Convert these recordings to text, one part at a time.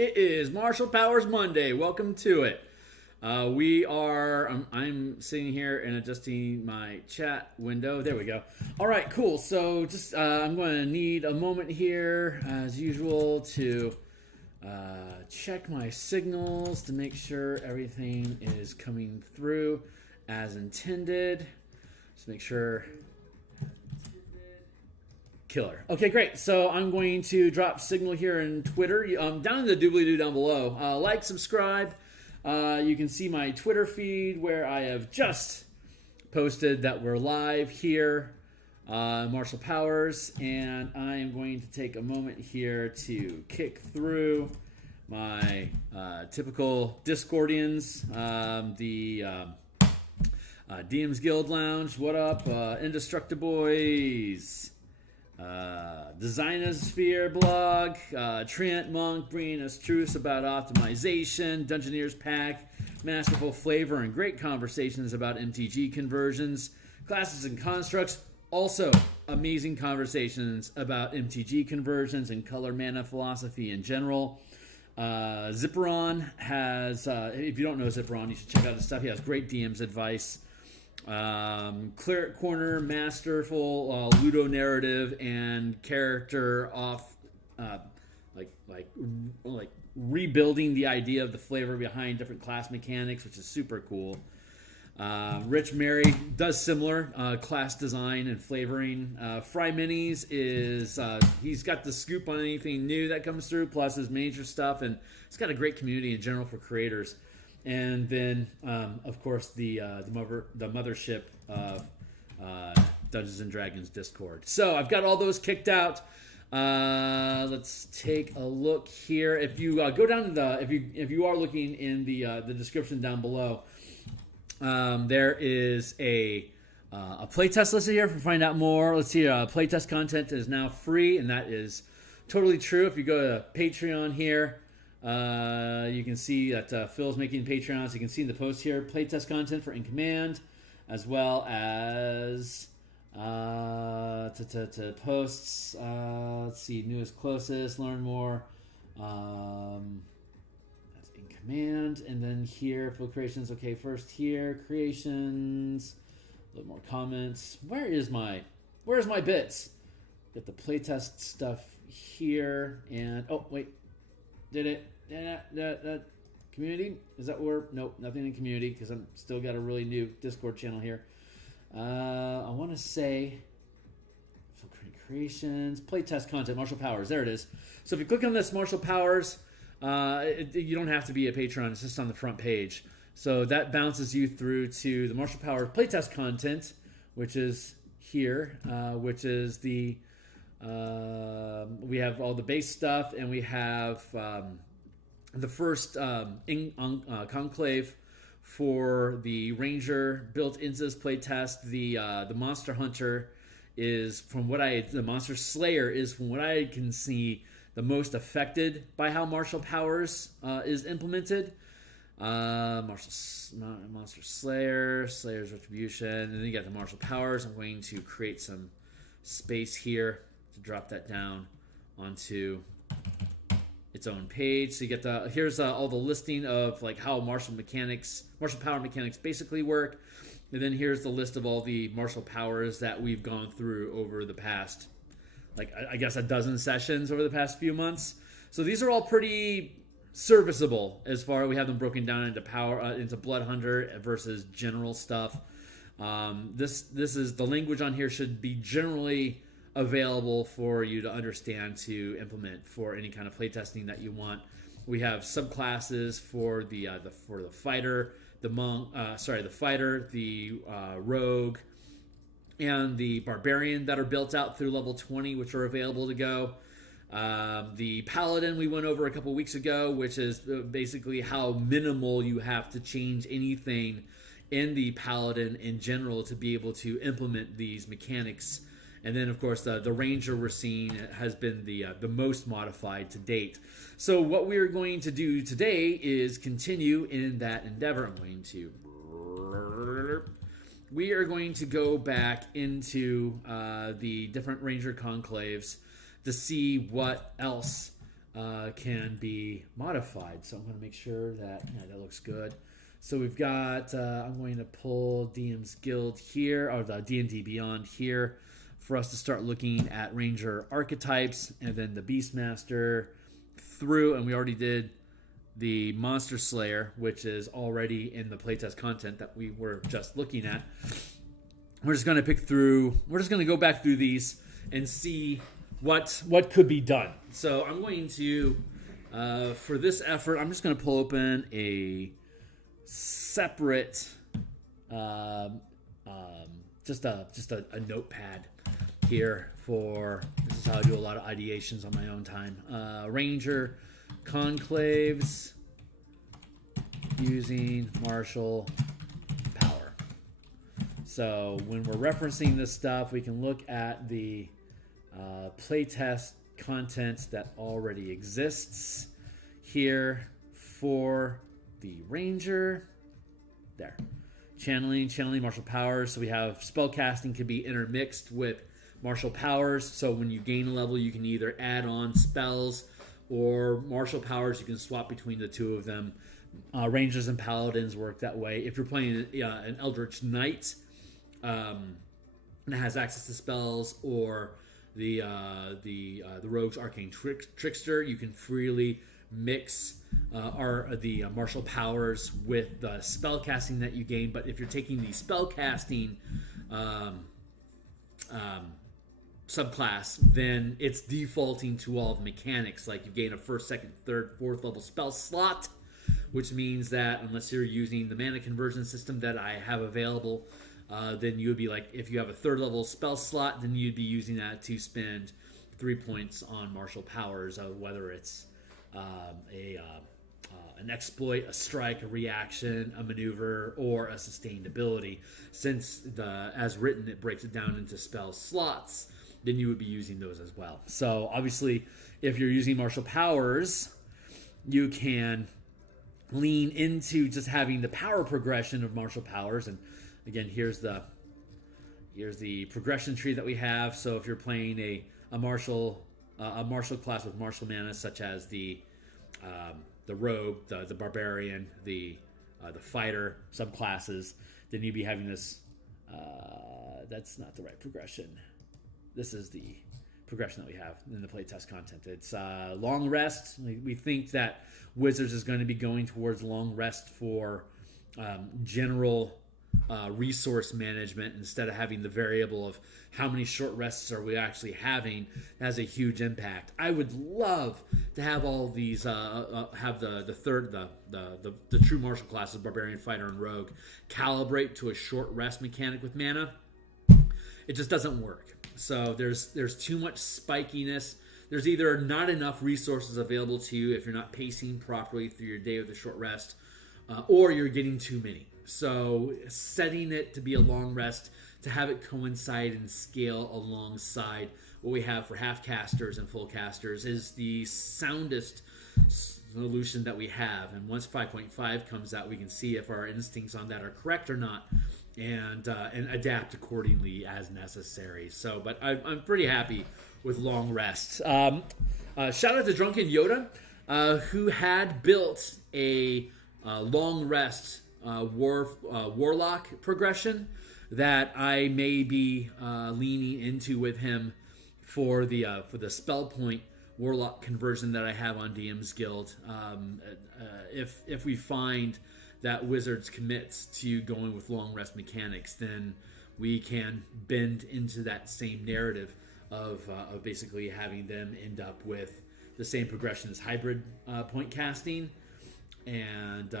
It is Martial Powers Monday. Welcome to it. I'm sitting here and adjusting my chat window. There we go. All right, cool. So I'm going to need a moment here, as usual, to check my signals to make sure everything is coming through as intended. Just make sure. Killer. Okay, great. So I'm going to drop signal here in Twitter. Down in the doobly-doo down below. Like, subscribe. You can see my Twitter feed where I have just posted that we're live here, Martial Powers, and I am going to take a moment here to kick through my typical Discordians, the DMsGuild Lounge. What up? Indestructiboys. Designosphere blog, Trent Monk bringing us truths about optimization, Dungeoneers Pack, masterful flavor and great conversations about MTG conversions, classes and constructs, also amazing conversations about MTG conversions and color mana philosophy in general. Zipperon has, if you don't know Zipperon, you should check out his stuff. He has great DMs advice. Cleric Corner, masterful Ludo narrative and character off, like rebuilding the idea of the flavor behind different class mechanics, which is super cool. Rich Mary does similar class design and flavoring. Fry Minis is he's got the scoop on anything new that comes through, plus his major stuff, and it's got a great community in general for creators. And then, of course, the mothership of Dungeons and Dragons Discord. So I've got all those kicked out. Let's take a look here. If you go down to the, if you are looking in the description down below, there is a playtest listed here for find out more. Let's see. Playtest content is now free, and that is totally true. If you go to Patreon here. You can see that Phil's making Patreons. You can see in the post here playtest content for In Command, as well as posts. Let's see, newest, closest, learn more. That's In Command, and then here Phil creations. Okay, first here creations. A little more comments. Where's my bits? Got the playtest stuff here, and oh wait. Did it? That community? Is that where? Nope, nothing in community because I'm still got a really new Discord channel here. I want to say creations, playtest content, Martial Powers. There it is. So if you click on this Martial Powers, you don't have to be a patron. It's just on the front page. So that bounces you through to the Martial Powers playtest content, which is here, which is the. We have all the base stuff, and we have the first conclave for the Ranger built into this playtest. The Monster Hunter is, the Monster Slayer is, from what I can see, the most affected by how Martial Powers is implemented. Monster Slayer, Slayer's Retribution, and then you got the Martial Powers. I'm going to create some space here to drop that down onto its own page. So you get here's all the listing of like how martial power mechanics basically work. And then here's the list of all the martial powers that we've gone through over the past, like I guess a dozen sessions over the past few months. So these are all pretty serviceable as far as we have them broken down into into Blood Hunter versus general stuff. This is the language on here should be generally available for you to understand to implement for any kind of playtesting that you want. We have subclasses for the fighter, the monk, the fighter, the rogue, and the barbarian that are built out through level 20, which are available to go. The paladin we went over a couple weeks ago, which is basically how minimal you have to change anything in the paladin in general to be able to implement these mechanics. And then, of course, the Ranger we're seeing has been the most modified to date. So what we're going to do today is continue in that endeavor. We are going to go back into the different Ranger conclaves to see what else can be modified. So I'm going to make sure that that looks good. So we've got, I'm going to pull DMsGuild here, or the D&D Beyond here, for us to start looking at Ranger archetypes, and then the Beastmaster through, and we already did the Monster Slayer, which is already in the playtest content that we were just looking at. We're just going to pick through, we're just going to go back through these and see what could be done. So I'm going to, for this effort, I'm just going to pull open a separate, just a notepad here for, this is how I do a lot of ideations on my own time. Ranger conclaves using martial power. So when we're referencing this stuff, we can look at the playtest content that already exists here for the Ranger. There. Channeling martial powers. So we have spellcasting can be intermixed with martial powers. So when you gain a level, you can either add on spells or martial powers. You can swap between the two of them. Rangers and paladins work that way. If you're playing an Eldritch Knight that has access to spells, or the Rogue's Arcane Trickster, you can freely mix the martial powers with the spell casting that you gain. But if you're taking the spell casting subclass, then it's defaulting to all the mechanics. Like you gain a first, second, third, fourth level spell slot, which means that unless you're using the mana conversion system that I have available, then you would be like, if you have a third level spell slot, then you'd be using that to spend 3 points on martial powers, whether it's an exploit, a strike, a reaction, a maneuver, or a sustained ability. Since as written, it breaks it down into spell slots, then you would be using those as well. So obviously, if you're using martial powers, you can lean into just having the power progression of martial powers. And again, here's the progression tree that we have. So if you're playing a martial class with martial mana, such as the rogue, the barbarian, the fighter subclasses, then you'd be having this. That's not the right progression. This is the progression that we have in the playtest content. It's long rest. We think that Wizards is going to be going towards long rest for general resource management, instead of having the variable of how many short rests are we actually having. Has a huge impact. I would love to have all these have the true martial classes, barbarian, fighter, and rogue, calibrate to a short rest mechanic with mana. It just doesn't work. So there's too much spikiness. There's either not enough resources available to you if you're not pacing properly through your day with a short rest, or you're getting too many. So setting it to be a long rest, to have it coincide and scale alongside what we have for half casters and full casters, is the soundest solution that we have. And once 5.5 comes out, we can see if our instincts on that are correct or not, and adapt accordingly as necessary. So, but I'm pretty happy with long rest. Shout out to Drunken Yoda, who had built a long rest warlock progression that I may be leaning into with him for the spell point warlock conversion that I have on DMsGuild. If we find that Wizards commits to going with long rest mechanics, then we can bend into that same narrative of basically having them end up with the same progression as hybrid point casting. And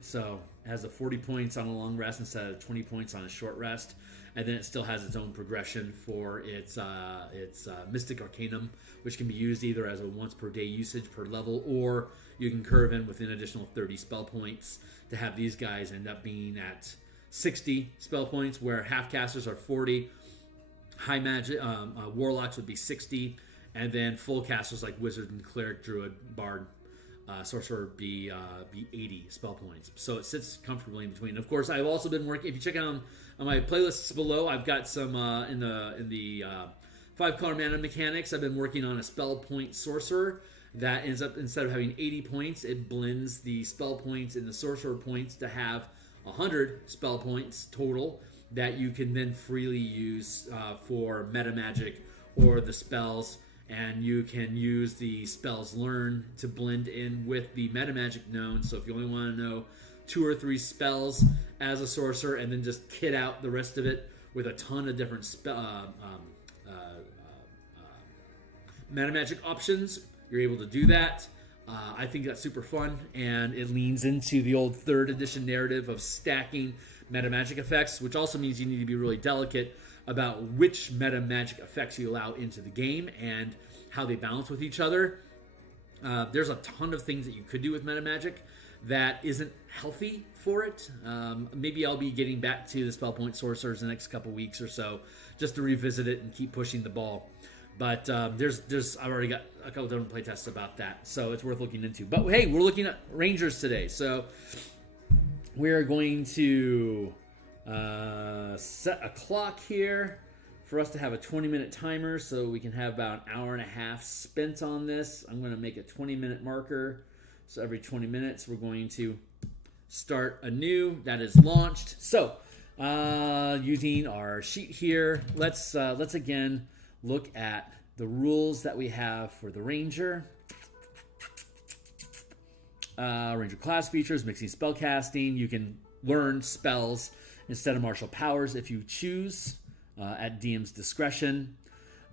so it has a 40 points on a long rest instead of 20 points on a short rest. And then it still has its own progression for its Mystic Arcanum, which can be used either as a once per day usage per level, or you can curve in with an additional 30 spell points to have these guys end up being at 60 spell points, where half casters are 40, high magic warlocks would be 60, and then full casters like wizard and cleric, druid, bard, sorcerer be 80 spell points. So it sits comfortably in between. Of course, I've also been working. If you check out on my playlists below, I've got some in the 5-color mana mechanics. I've been working on a spell point sorcerer that ends up, instead of having 80 points, it blends the spell points and the sorcerer points to have 100 spell points total that you can then freely use for meta magic or the spells. And you can use the spells learn to blend in with the meta magic known. So if you only want to know 2 or 3 spells as a sorcerer and then just kit out the rest of it with a ton of different meta magic options, you're able to do that. I think that's super fun, and it leans into the old 3rd edition narrative of stacking meta magic effects, which also means you need to be really delicate about which meta magic effects you allow into the game and how they balance with each other. There's a ton of things that you could do with meta magic that isn't healthy for it. Maybe I'll be getting back to the spell point sorcerers in the next couple weeks or so, just to revisit it and keep pushing the ball. But there's I've already got a couple different playtests about that, so it's worth looking into. But hey, we're looking at Rangers today, so we're going to set a clock here for us to have a 20-minute timer, so we can have about an hour and a half spent on this. I'm going to make a 20-minute marker, so every 20 minutes we're going to start anew. That is launched. So using our sheet here, let's again look at the rules that we have for the Ranger. Ranger class features, mixing spell casting. You can learn spells instead of martial powers if you choose at DM's discretion.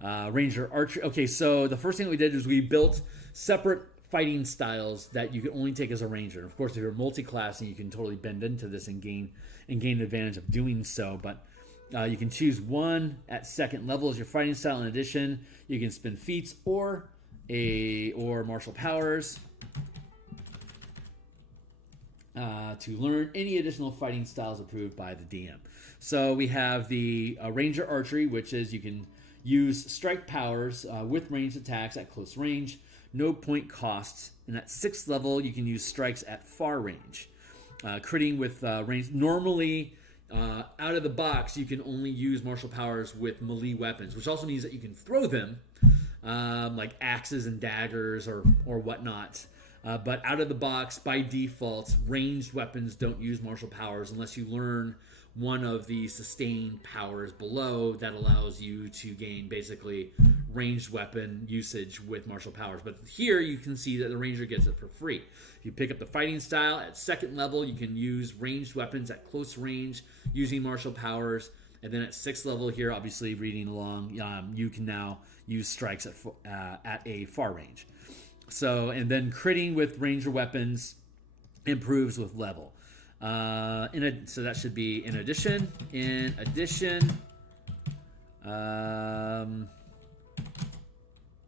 Ranger archery. Okay, so the first thing that we did is we built separate fighting styles that you can only take as a Ranger. And of course, if you're multi-classing, you can totally bend into this and gain advantage of doing so. But you can choose one at 2nd level as your fighting style. In addition, you can spin feats or martial powers to learn any additional fighting styles approved by the DM. So we have the Ranger Archery, which is you can use strike powers with ranged attacks at close range, no point costs. And at 6th level, you can use strikes at far range. Critting with range. Normally, out of the box, you can only use martial powers with melee weapons, which also means that you can throw them, like axes and daggers or whatnot. But out of the box, by default, ranged weapons don't use martial powers unless you learn one of the sustained powers below that allows you to gain basically ranged weapon usage with martial powers. But here you can see that the Ranger gets it for free. If you pick up the fighting style at 2nd level, you can use ranged weapons at close range using martial powers. And then at 6th level here, obviously reading along, you can now use strikes at a far range. So, and then critting with Ranger weapons improves with level. So that should be in addition. In addition,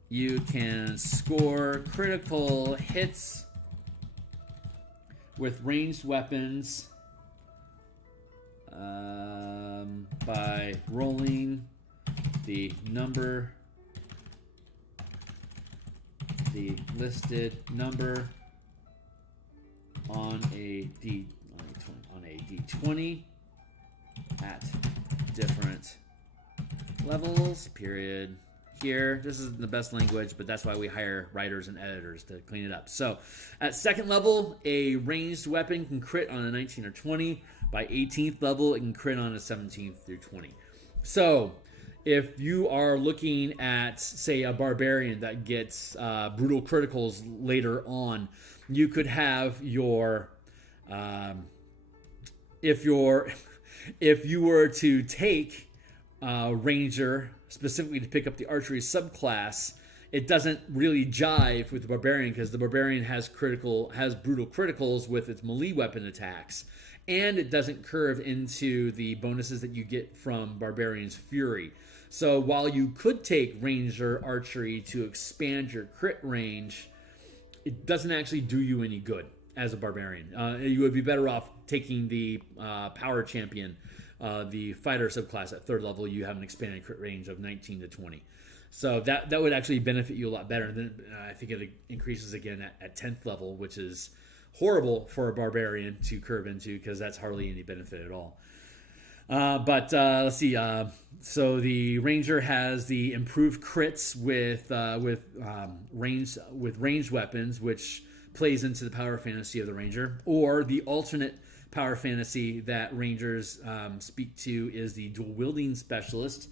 you can score critical hits with ranged weapons by rolling the listed number on a D20 at different levels, period. Here, this isn't the best language, but that's why we hire writers and editors to clean it up. So, at 2nd level, a ranged weapon can crit on a 19 or 20. By 18th level, it can crit on a 17 through 20. So, if you are looking at, say, a barbarian that gets brutal criticals later on, you could have your if you were to take Ranger specifically to pick up the archery subclass, it doesn't really jive with the barbarian because the barbarian has brutal criticals with its melee weapon attacks, and it doesn't curve into the bonuses that you get from barbarian's fury. So while you could take Ranger archery to expand your crit range, it doesn't actually do you any good as a barbarian. You would be better off taking the power champion, the fighter subclass at 3rd level. You have an expanded crit range of 19 to 20. So that would actually benefit you a lot better. And then I think it increases again at 10th level, which is horrible for a barbarian to curve into because that's hardly any benefit at all. But let's see. So the ranger has the improved crits with ranged weapons, which plays into the power fantasy of the ranger. Or the alternate power fantasy that rangers speak to is the dual wielding specialist.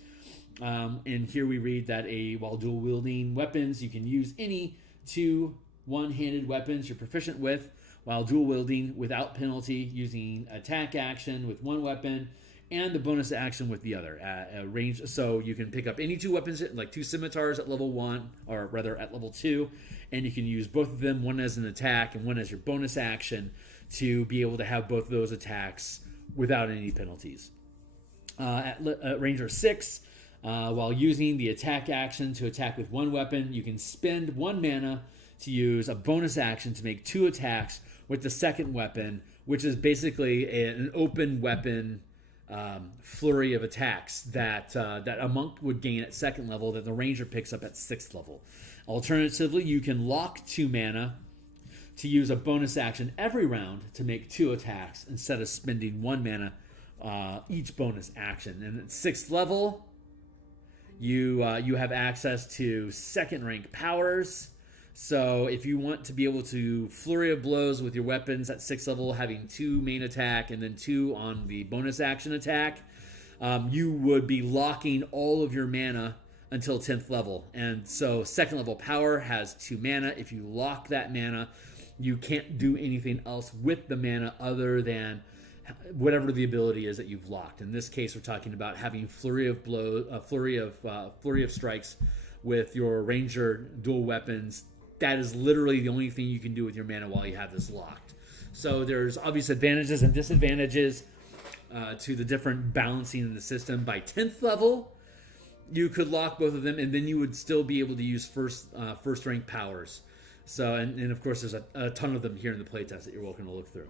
And here we read that while dual wielding weapons, you can use any two one-handed weapons you're proficient with, while dual wielding without penalty, using attack action with one weapon and the bonus action with the other range. So you can pick up any two weapons, like two scimitars at level 1, or rather at level 2, and you can use both of them, one as an attack and one as your bonus action, to be able to have both of those attacks without any penalties. At Ranger 6, while using the attack action to attack with one weapon, you can spend 1 mana to use a bonus action to make 2 attacks with the second weapon, which is basically an open weapon flurry of attacks that a monk would gain at 2nd level that the ranger picks up at 6th level. Alternatively, you can lock 2 mana to use a bonus action every round to make 2 attacks instead of spending 1 mana each bonus action. And at 6th level, you have access to 2nd rank powers. So if you want to be able to flurry of blows with your weapons at 6th level, having 2 main attack and then 2 on the bonus action attack, you would be locking all of your mana until 10th level. And so 2nd level power has 2 mana. If you lock that mana, you can't do anything else with the mana other than whatever the ability is that you've locked. In this case, we're talking about having flurry of strikes with your ranger dual weapons. That is literally the only thing you can do with your mana while you have this locked. So there's obvious advantages and disadvantages to the different balancing in the system. By 10th level, you could lock both of them, and then you would still be able to use first rank powers. So, and of course, there's a ton of them here in the playtest that you're welcome to look through.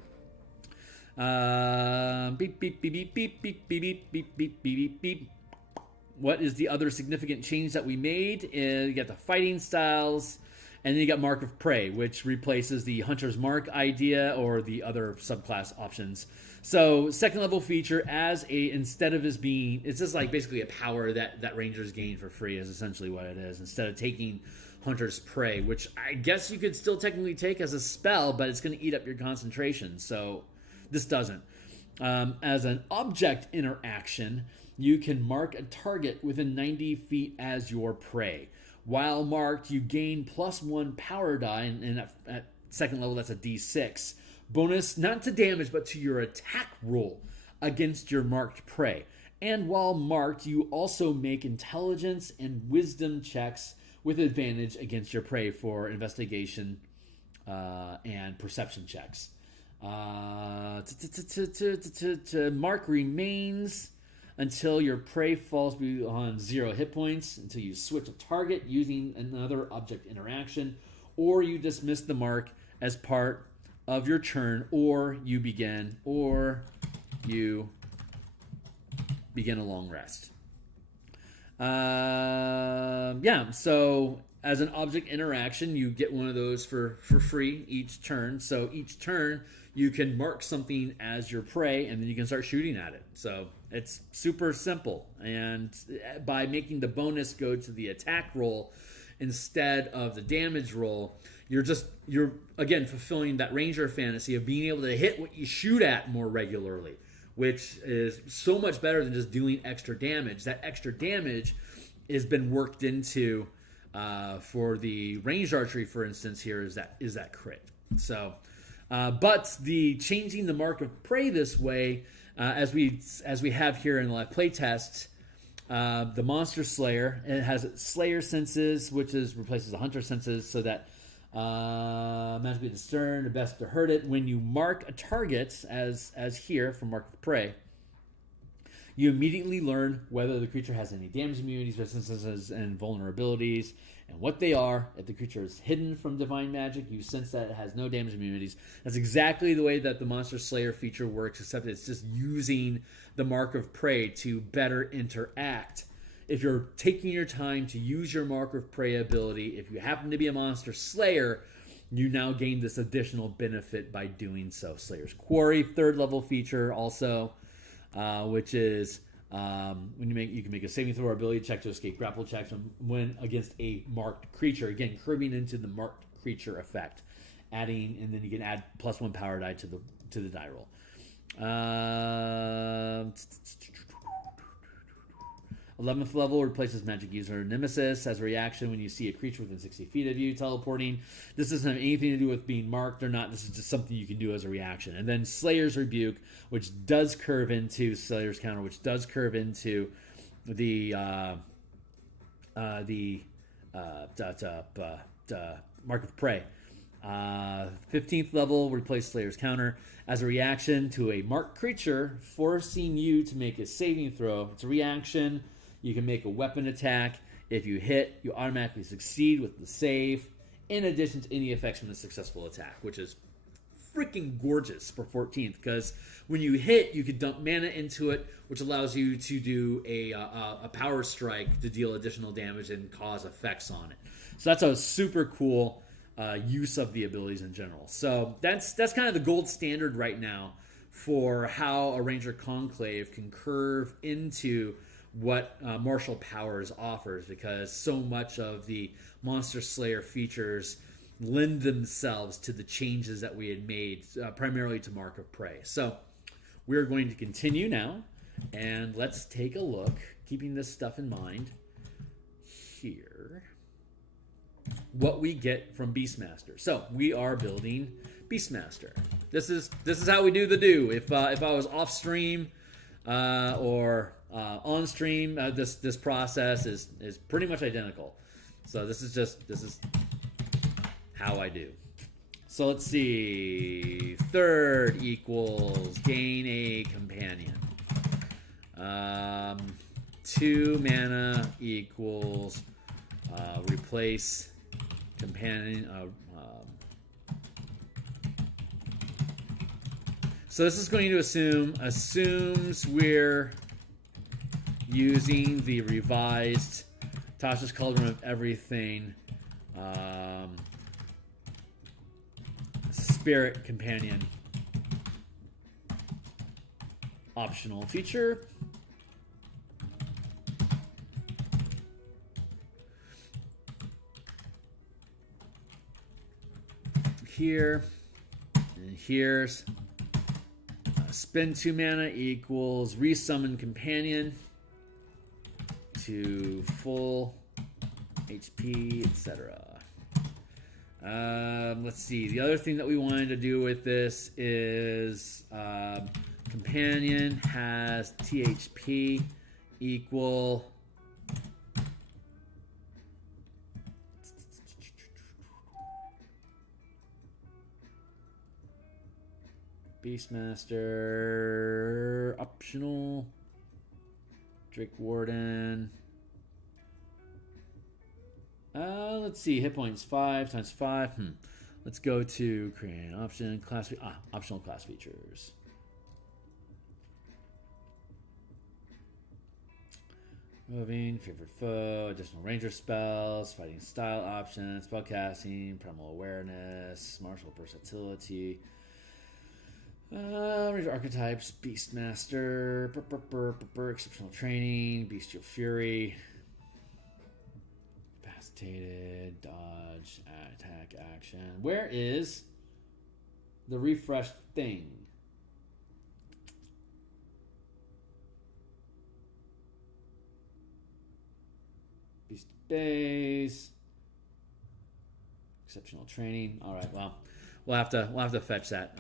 Beep, beep, beep, beep, beep, beep, beep, beep, beep, beep, beep. What is the other significant change that we made? You got the fighting styles, and then you got Mark of Prey, which replaces the Hunter's Mark idea or the other subclass options. So 2nd level feature instead of it's just like basically a power that Rangers gain for free is essentially what it is. Instead of taking Hunter's Prey, which I guess you could still technically take as a spell, but it's going to eat up your concentration. So this doesn't. As an object interaction, you can mark a target within 90 feet as your prey. While marked, you gain +1 power die, and at 2nd level, that's a D6. Bonus, not to damage, but to your attack roll against your marked prey. And while marked, you also make intelligence and wisdom checks with advantage against your prey for investigation and perception checks. Mark remains until your prey falls beyond 0 hit points, until you switch a target using another object interaction, or you dismiss the mark as part of your turn, or you begin a long rest. So as an object interaction, you get one of those for free each turn. So each turn, you can mark something as your prey, and then you can start shooting at it. So it's super simple. And by making the bonus go to the attack roll instead of the damage roll, you're again fulfilling that ranger fantasy of being able to hit what you shoot at more regularly, which is so much better than just doing extra damage. That extra damage has been worked into for the ranged archery, for instance. Here is that crit. So, but the changing the mark of prey this way, as we have here in the playtest, the monster slayer, it has slayer senses, which replaces the hunter senses, so that magically discern, the best to hurt it. When you mark a target, as here for mark of prey, you immediately learn whether the creature has any damage immunities, resistances, and vulnerabilities, and what they are. If the creature is hidden from divine magic, you sense that it has no damage immunities. That's exactly the way that the Monster Slayer feature works, except it's just using the Mark of Prey to better interact. If you're taking your time to use your Mark of Prey ability, if you happen to be a Monster Slayer, you now gain this additional benefit by doing so. Slayer's Quarry, 3rd level feature also. which is when you can make a saving throw or ability check to escape grapple checks when against a marked creature. Again, curbing into the marked creature effect, adding, and then you can add +1 power die to the die roll. 11th level replaces magic user Nemesis as a reaction when you see a creature within 60 feet of you teleporting. This doesn't have anything to do with being marked or not. This is just something you can do as a reaction. And then Slayer's Rebuke, which does curve into Slayer's Counter, which does curve into the Mark of Prey. 15th level replace Slayer's Counter as a reaction to a marked creature, forcing you to make a saving throw. It's a reaction. You can make a weapon attack. If you hit, you automatically succeed with the save, in addition to any effects from the successful attack, which is freaking gorgeous for 14th, because when you hit, you can dump mana into it, which allows you to do a power strike to deal additional damage and cause effects on it. So that's a super cool use of the abilities in general. So that's kind of the gold standard right now for how a Ranger Conclave can curve into what Martial Powers offers, because so much of the Monster Slayer features lend themselves to the changes that we had made, primarily to Mark of Prey. So we're going to continue now, and let's take a look, keeping this stuff in mind here, what we get from Beastmaster. So we are building Beastmaster. This is how we do the do. If I was off stream or on stream, this process is pretty much identical. So this is how I do. So let's see. Third equals gain a companion. 2 mana equals replace companion. So this is going to assumes we're using the revised Tasha's Cauldron of Everything Spirit Companion optional feature. Here and here's spend 2 mana equals resummon companion to full HP, etc. Let's see. The other thing that we wanted to do with this is companion has THP equal Beastmaster optional Drake Warden. Let's see, hit points 5 times 5. Let's go to create an option class. Optional class features. Moving, favorite foe, additional ranger spells, fighting style options, spellcasting, primal awareness, martial versatility. Ranger archetypes, Beastmaster, exceptional training, bestial fury, incapacitated, dodge, attack, action. Where is the refreshed thing? Beast base, exceptional training. All right, well. We'll have to fetch that.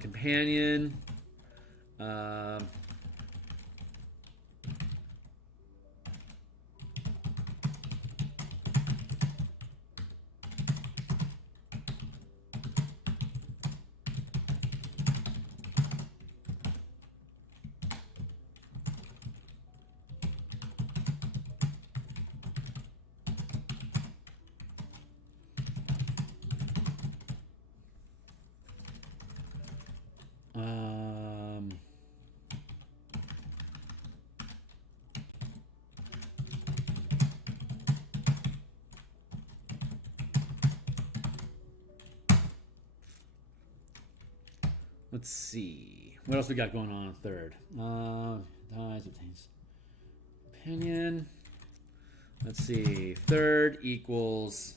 Companion. Let's see. What else we got going on third? Dies, obtains companion. Let's see. Third equals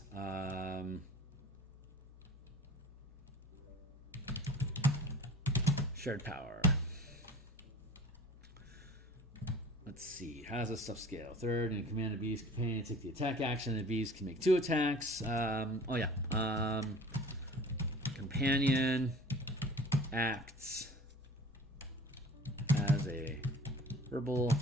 shared power. Let's see. How does this stuff scale? Third, and command of B's companion take the attack action, and B's can make 2 attacks. Companion acts as a verbal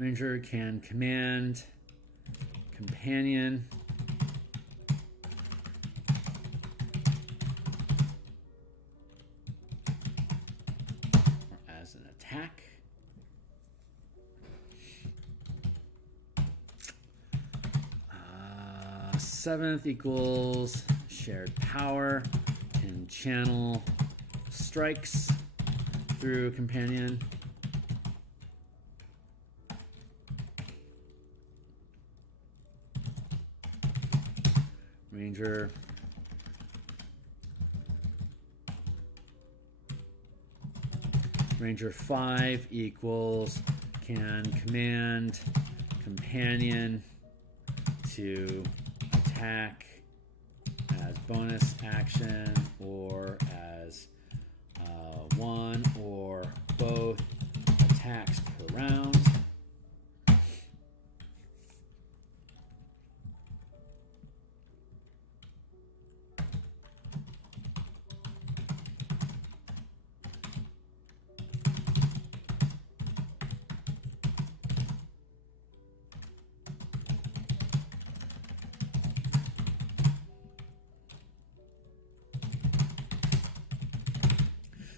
Ranger can command companion or as an attack. Seventh equals shared power. Can channel strikes through companion. Ranger 5 equals can command companion to attack as bonus action or as one or both attacks per round.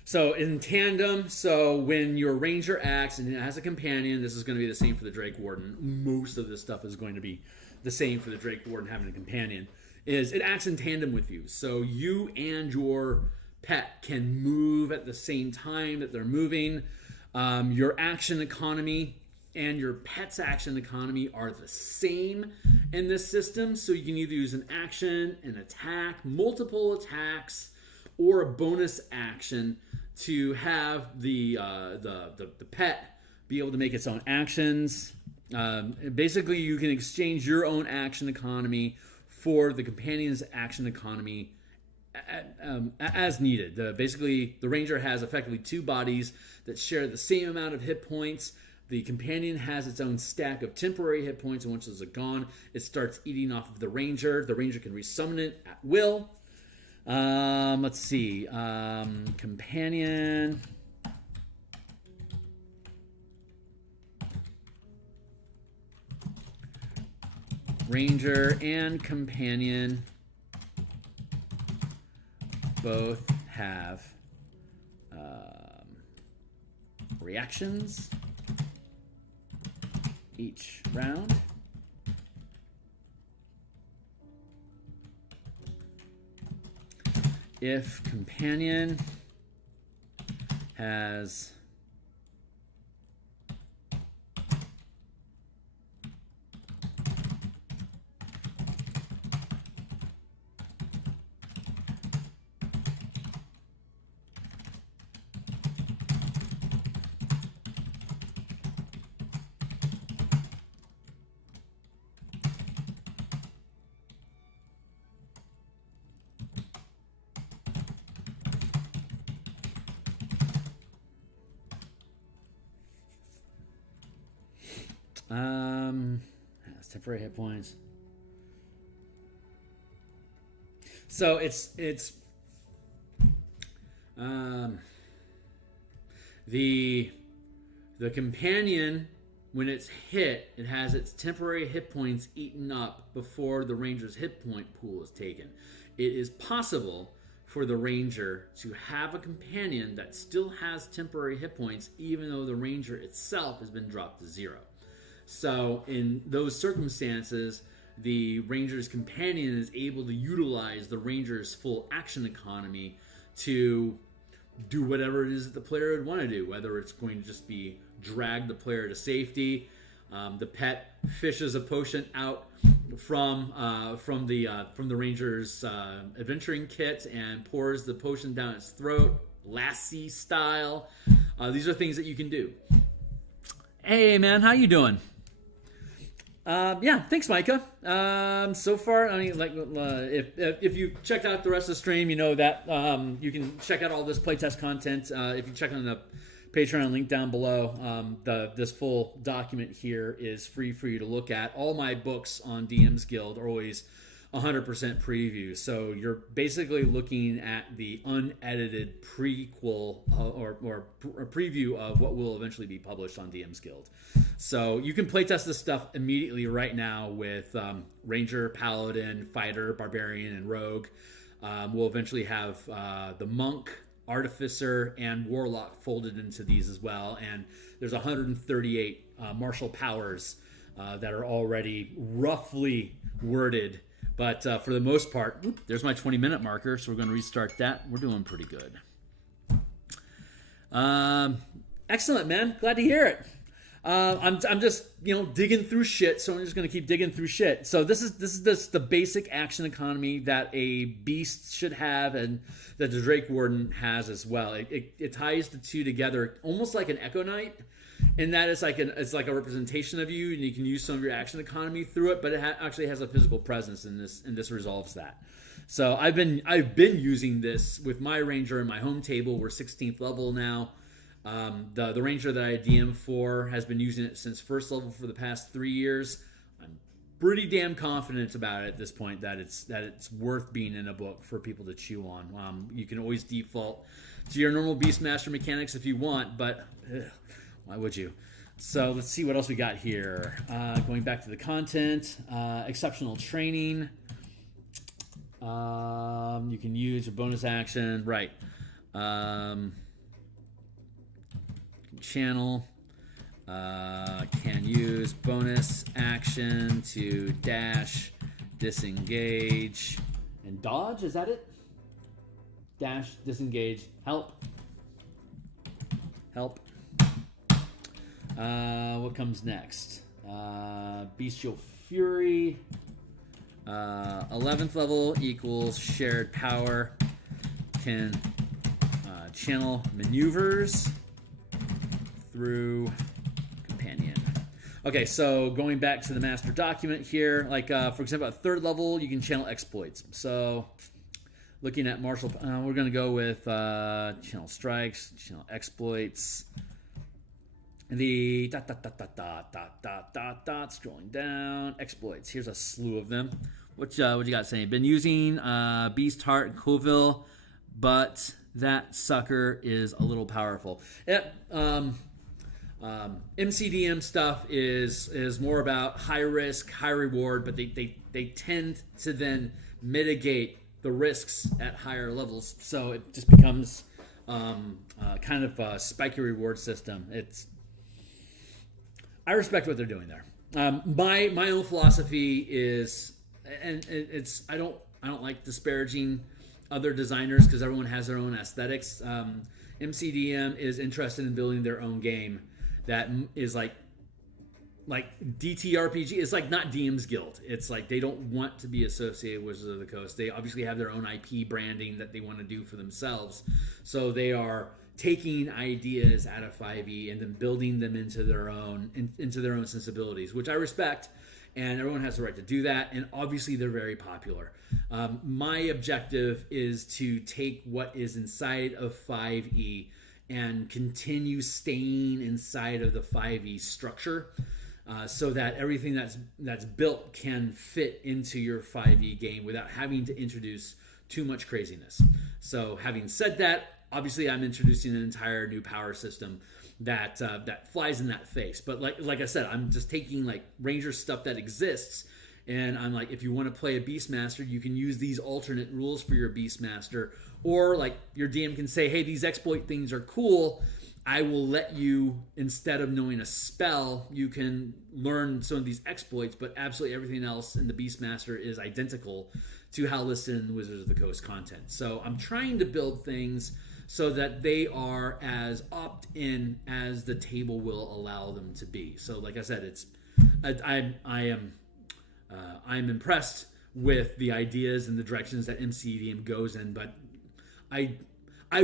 So in tandem, so when your ranger acts and it has a companion, this is going to be the same for the Drake Warden. Most of this stuff is going to be the same for the Drake Warden having a companion. Is it acts in tandem with you. So you and your pet can move at the same time that they're moving. Your action economy and your pet's action economy are the same in this system. So you can either use an action, an attack, multiple attacks, or a bonus action to have the pet be able to make its own actions. Basically, you can exchange your own action economy for the companion's action economy as needed. Basically, the ranger has effectively 2 bodies that share the same amount of hit points. The companion has its own stack of temporary hit points, and once those are gone, it starts eating off of the ranger. The ranger can resummon it at will. Let's see. Companion. Ranger and companion both have reactions each round. If companion has has temporary hit points. So it's the companion when it's hit, it has its temporary hit points eaten up before the ranger's hit point pool is taken. It is possible for the ranger to have a companion that still has temporary hit points even though the ranger itself has been dropped to 0. So in those circumstances, the ranger's companion is able to utilize the ranger's full action economy to do whatever it is that the player would want to do, whether it's going to just be drag the player to safety. The pet fishes a potion out from the ranger's adventuring kit and pours the potion down its throat, Lassie style. These are things that you can do. Hey man, how you doing? Yeah, thanks, Micah. So far, I mean, like, if you checked out the rest of the stream, you know that you can check out all this playtest content. If you check on the Patreon link down below, this full document here is free for you to look at. All my books on DMsGuild are always 100% preview, so you're basically looking at the unedited prequel or a preview of what will eventually be published on DMsGuild. So you can playtest this stuff immediately right now with Ranger, Paladin, Fighter, Barbarian, and Rogue. We'll eventually have the Monk, Artificer, and Warlock folded into these as well, and there's 138 martial powers that are already roughly worded. But for the most part, there's my 20-minute marker, so we're going to restart that. We're doing pretty good. Excellent, man. Glad to hear it. I'm just digging through shit, so I'm just going to keep digging through shit. So this is the basic action economy that a beast should have, and that the Drake Warden has as well. It ties the two together, almost like an Echo Knight. In that it's like a representation of you, and you can use some of your action economy through it, but it actually has a physical presence in this, and this resolves that. So I've been using this with my ranger in my home table. We're 16th level now. The ranger that I DM for has been using it since first level for the past 3 years. I'm pretty damn confident about it at this point that it's worth being in a book for people to chew on. You can always default to your normal Beastmaster mechanics if you want, but why would you? So let's see what else we got here. Going back to the content, exceptional training. You can use a bonus action, right? Channel can use bonus action to dash, disengage, and dodge. Is that it? Dash, disengage, help. What comes next? Bestial Fury. 11th level equals shared power. Can channel maneuvers through companion. Okay, so going back to the master document here, like for example, at 3rd level, you can channel exploits. So looking at martial, we're going to go with channel strikes, channel exploits. The scrolling down, exploits. Here's a slew of them. What you got saying? Been using Beast Heart and Coville, but that sucker is a little powerful. Yep. MCDM stuff is more about high risk, high reward, but they tend to then mitigate the risks at higher levels, so it just becomes kind of a spiky reward system. I respect what they're doing there. My own philosophy is, and it's I don't like disparaging other designers because everyone has their own aesthetics. MCDM is interested in building their own game that is like DTRPG. It's like not DMsGuild. It's like they don't want to be associated with Wizards of the Coast. They obviously have their own IP branding that they want to do for themselves. So they are taking ideas out of 5e and then building them into their own sensibilities, which I respect, and everyone has the right to do that. And obviously, they're very popular. My objective is to take what is inside of 5e and continue staying inside of the 5e structure, so that everything that's built can fit into your 5e game without having to introduce too much craziness. So, having said that, obviously, I'm introducing an entire new power system that flies in that face. But like I said, I'm just taking like Ranger stuff that exists, and I'm like, if you want to play a Beastmaster, you can use these alternate rules for your Beastmaster, or like your DM can say, hey, these exploit things are cool. I will let you, instead of knowing a spell, you can learn some of these exploits, but absolutely everything else in the Beastmaster is identical to how listed in the Wizards of the Coast content. So I'm trying to build things so that they are as opt-in as the table will allow them to be. So like I said, I'm impressed with the ideas and the directions that MCDM goes in, but I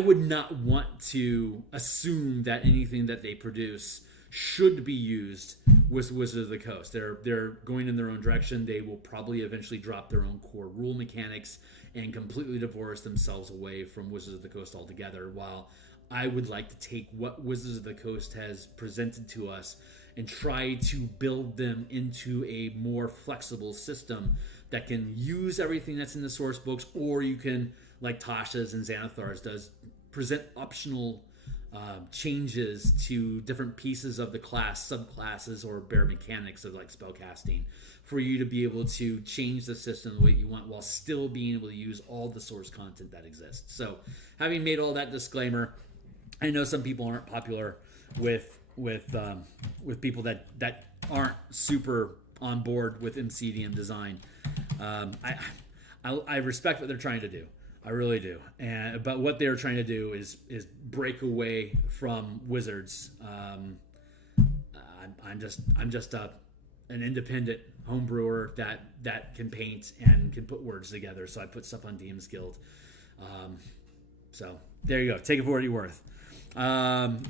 would not want to assume that anything that they produce should be used with Wizards of the Coast. They're going in their own direction. They will probably eventually drop their own core rule mechanics and completely divorce themselves away from Wizards of the Coast altogether, while I would like to take what Wizards of the Coast has presented to us and try to build them into a more flexible system that can use everything that's in the source books, or you can, like Tasha's and Xanathar's does, present optional changes to different pieces of the class, subclasses, or bare mechanics of like spellcasting, for you to be able to change the system the way you want while still being able to use all the source content that exists. So, having made all that disclaimer, I know some people aren't popular with people that aren't super on board with MCDM design. I respect what they're trying to do. I really do. But what they're trying to do is break away from Wizards. I'm just an independent home brewer that can paint and can put words together. So I put stuff on DMsGuild. So there you go. Take it for what you're worth.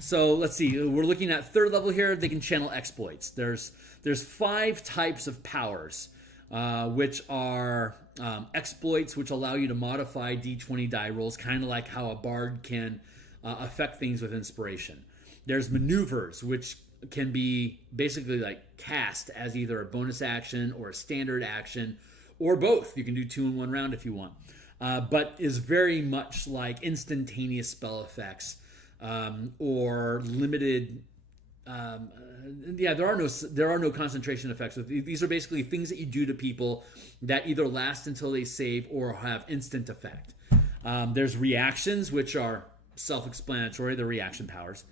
So let's see. We're looking at third level here. They can channel exploits. There's 5 types of powers, which are exploits, which allow you to modify D20 die rolls, kind of like how a bard can affect things with inspiration. There's maneuvers, which can be basically like cast as either a bonus action or a standard action, or both. You can do 2 in 1 round if you want, but is very much like instantaneous spell effects, or limited. There are no concentration effects. These are basically things that you do to people that either last until they save or have instant effect. There's reactions, which are self-explanatory. They're reaction powers.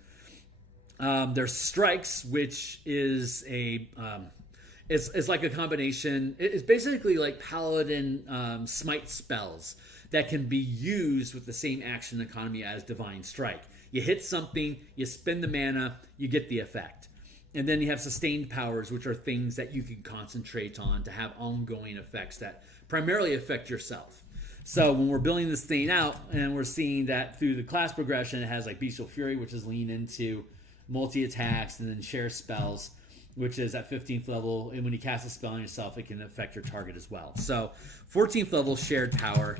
There's strikes, which is it's like a combination. It's basically like paladin smite spells that can be used with the same action economy as divine strike. You hit something, you spend the mana, you get the effect. And then you have sustained powers, which are things that you can concentrate on to have ongoing effects that primarily affect yourself. So when we're building this thing out, and we're seeing that through the class progression, it has like Bestial Fury, which is lean into multi-attacks, and then share spells, which is at 15th level. And when you cast a spell on yourself, it can affect your target as well. So 14th level shared power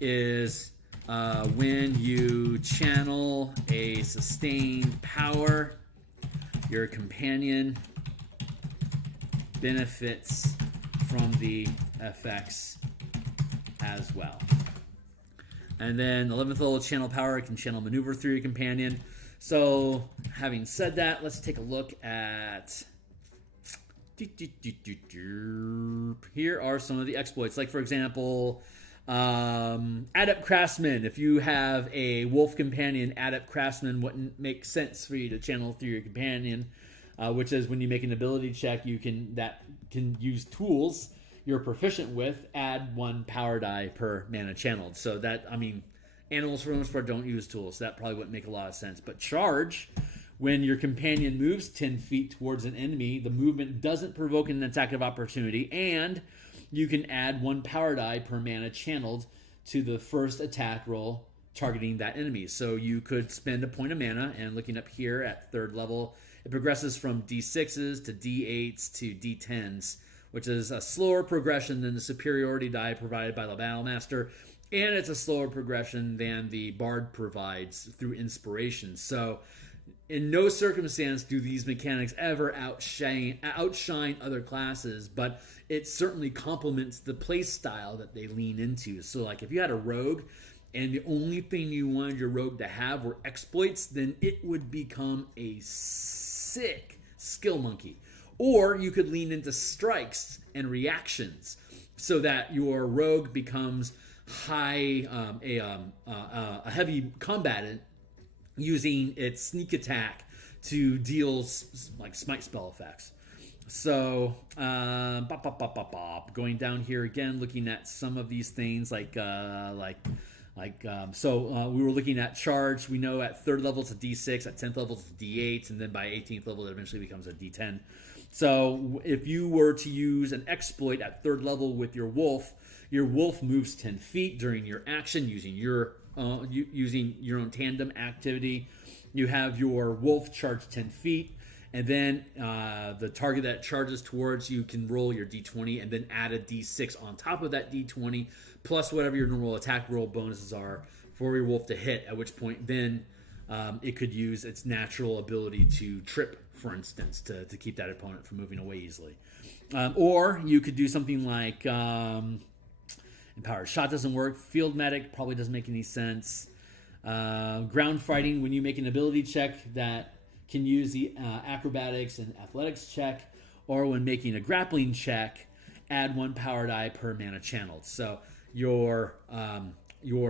is when you channel a sustained power, your companion benefits from the effects as well. And then 11th level channel power can channel maneuver through your companion. So having said that, let's take a look at... Here are some of the exploits. Like, for example, Adept Craftsman. If you have a wolf companion, Adept Craftsman wouldn't make sense for you to channel through your companion, which is when you make an ability check, you can use tools you're proficient with, add 1 power die per mana channeled. So that, I mean, animals for the most part don't use tools, so that probably wouldn't make a lot of sense. But charge, when your companion moves 10 feet towards an enemy, the movement doesn't provoke an attack of opportunity, and you can add 1 power die per mana channeled to the first attack roll targeting that enemy. So you could spend a point of mana, and looking up here at 3rd level, it progresses from D6s to D8s to D10s, which is a slower progression than the superiority die provided by the Battlemaster, and it's a slower progression than the Bard provides through inspiration. So in no circumstance do these mechanics ever outshine other classes, but it certainly complements the play style that they lean into. So like if you had a rogue and the only thing you wanted your rogue to have were exploits, then it would become a sick skill monkey. Or you could lean into strikes and reactions so that your rogue becomes a heavy combatant using its sneak attack to deal like smite spell effects. So going down here again, looking at some of these things we were looking at charge. We know at 3rd level it's a D6, at 10th level it's a D8, and then by 18th level it eventually becomes a D10. So if you were to use an exploit at 3rd level with your wolf moves 10 feet during your action using your own tandem activity. You have your wolf charge 10 feet, and then the target that charges towards you can roll your D20 and then add a D6 on top of that D20, plus whatever your normal attack roll bonuses are for your wolf to hit, at which point then it could use its natural ability to trip, for instance, to keep that opponent from moving away easily. Or you could do something like Empowered Shot doesn't work. Field Medic probably doesn't make any sense. Ground Fighting, when you make an ability check that can use the acrobatics and athletics check, or when making a grappling check, add 1 power die per mana channeled. So your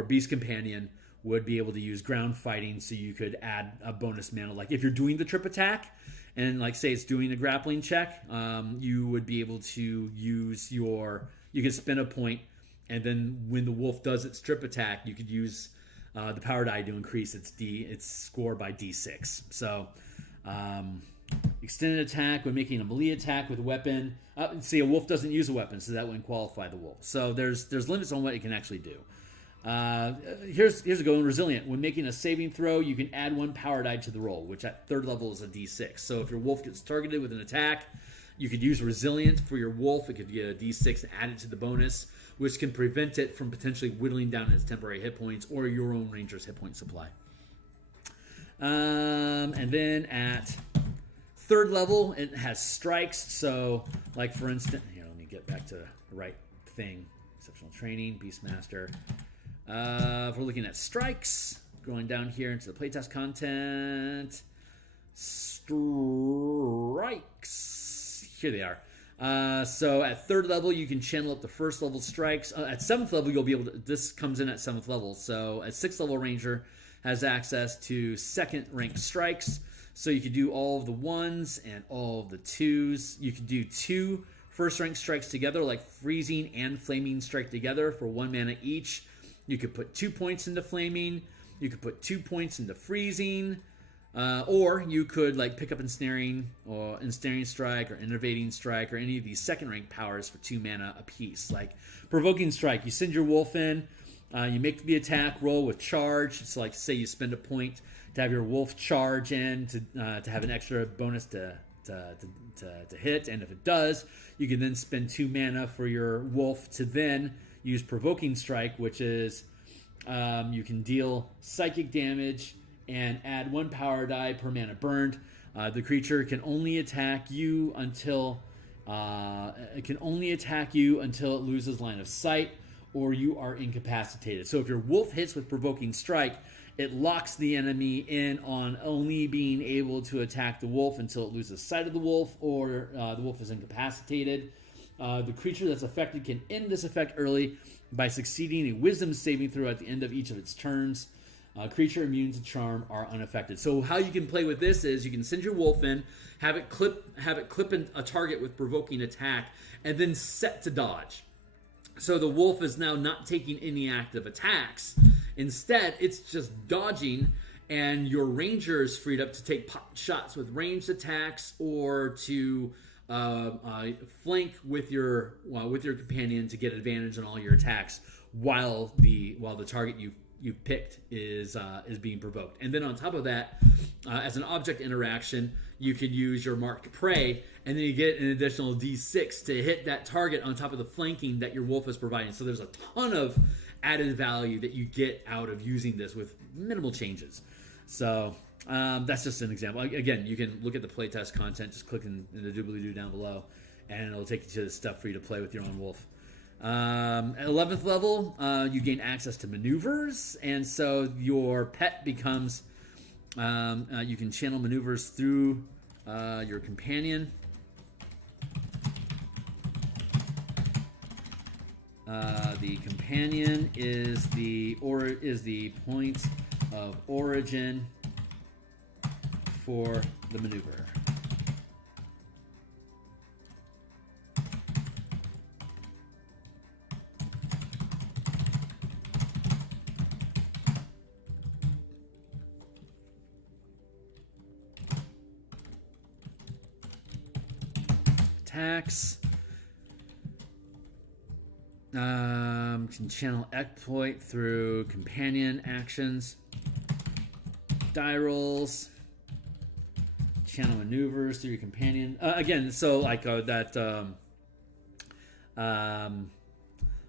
Beast Companion would be able to use Ground Fighting, so you could add a bonus mana. Like if you're doing the trip attack, and like say it's doing a grappling check, you would be able to use you could spend a point, and then when the wolf does its trip attack, you could use the power die to increase its score by D6. So extended attack when making a melee attack with a weapon. See, a wolf doesn't use a weapon, so that wouldn't qualify the wolf. So there's limits on what it can actually do. Here's a good one. Resilient. When making a saving throw, you can add 1 power die to the roll, which at 3rd level is a D6. So if your wolf gets targeted with an attack, you could use Resilient for your wolf. It could get a D6 and add it to the bonus, which can prevent it from potentially whittling down its temporary hit points or your own ranger's hit point supply. And then at 3rd level, it has strikes. So, like for instance, here, let me get back to the right thing. Exceptional training, Beastmaster. If we're looking at strikes, going down here into the playtest content, strikes. Here they are. So at 3rd level, you can channel up the 1st level strikes. At 7th level, you'll be able to. This comes in at 7th level. So a 6th level ranger has access to 2nd rank strikes. So you could do all of the 1s and all of the 2s. You could do 2 1st rank strikes together, like freezing and flaming strike together for 1 mana each. You could put 2 points into flaming. You could put 2 points into freezing. Or you could like pick up ensnaring or ensnaring strike or innovating strike or any of these 2nd rank powers for 2 mana apiece. Like provoking strike, you send your wolf in, you make the attack roll with charge. It's like say you spend a point to have your wolf charge in to have an extra bonus to hit, and if it does, you can then spend 2 mana for your wolf to then use provoking strike, which is you can deal psychic damage and add 1 power die per mana burned. The creature can only attack you until it loses line of sight or you are incapacitated. So if your wolf hits with provoking strike, it locks the enemy in on only being able to attack the wolf until it loses sight of the wolf or the wolf is incapacitated. The creature that's affected can end this effect early by succeeding a wisdom saving throw at the end of each of its turns. Creature immune to charm are unaffected. So how you can play with this is you can send your wolf in, have it clip a target with provoking attack, and then set to dodge. So the wolf is now not taking any active attacks. Instead, it's just dodging, and your ranger is freed up to take pot shots with ranged attacks or to flank with your companion to get advantage on all your attacks while the target you've picked is being provoked. And then on top of that, as an object interaction, you could use your marked prey, and then you get an additional D6 to hit that target on top of the flanking that your wolf is providing. So there's a ton of added value that you get out of using this with minimal changes. So that's just an example. Again, you can look at the playtest content, just click in the doobly-doo down below, and it'll take you to the stuff for you to play with your own wolf. At 11th level, you gain access to maneuvers, and so your pet becomes, you can channel maneuvers through your companion. The companion is the point of origin for the maneuver. Attacks. Can channel exploit through companion actions. Die rolls. Channel maneuvers through your companion. Again, so like that.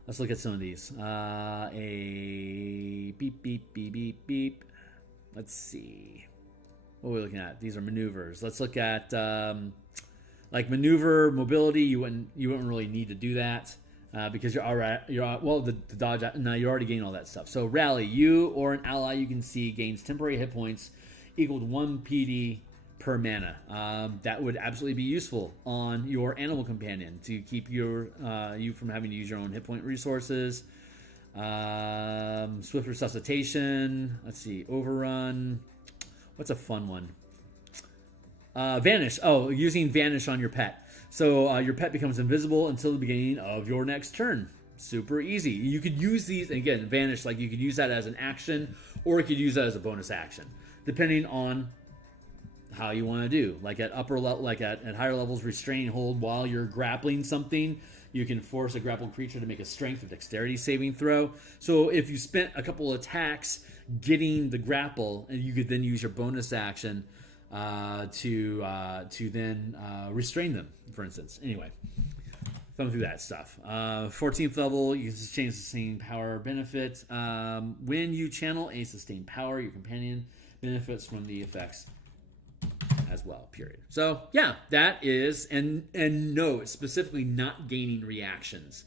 Let's look at some of these. A beep beep beep beep beep. Let's see. What are we looking at? These are maneuvers. Let's look at like maneuver mobility. You wouldn't really need to do that. Because you're the dodge. No, you already gained all that stuff. So rally, you or an ally you can see gains temporary hit points equal to 1 PD per mana. That would absolutely be useful on your animal companion to keep you from having to use your own hit point resources. Swift resuscitation. Let's see, overrun. What's a fun one? Vanish. Oh, using vanish on your pet. So your pet becomes invisible until the beginning of your next turn. Super easy. You could use these, again, vanish, like you could use that as an action, or you could use that as a bonus action, depending on how you want to do. Like at upper level, like at higher levels, restrain hold while you're grappling something. You can force a grappled creature to make a strength or dexterity saving throw. So if you spent a couple attacks getting the grapple, and you could then use your bonus action to then restrain them, for instance. Anyway, thumb through that stuff. 14th level, you can change sustained power benefit. When you channel a sustained power, your companion benefits from the effects as well, period. So yeah, that is, and no, it's specifically not gaining reactions.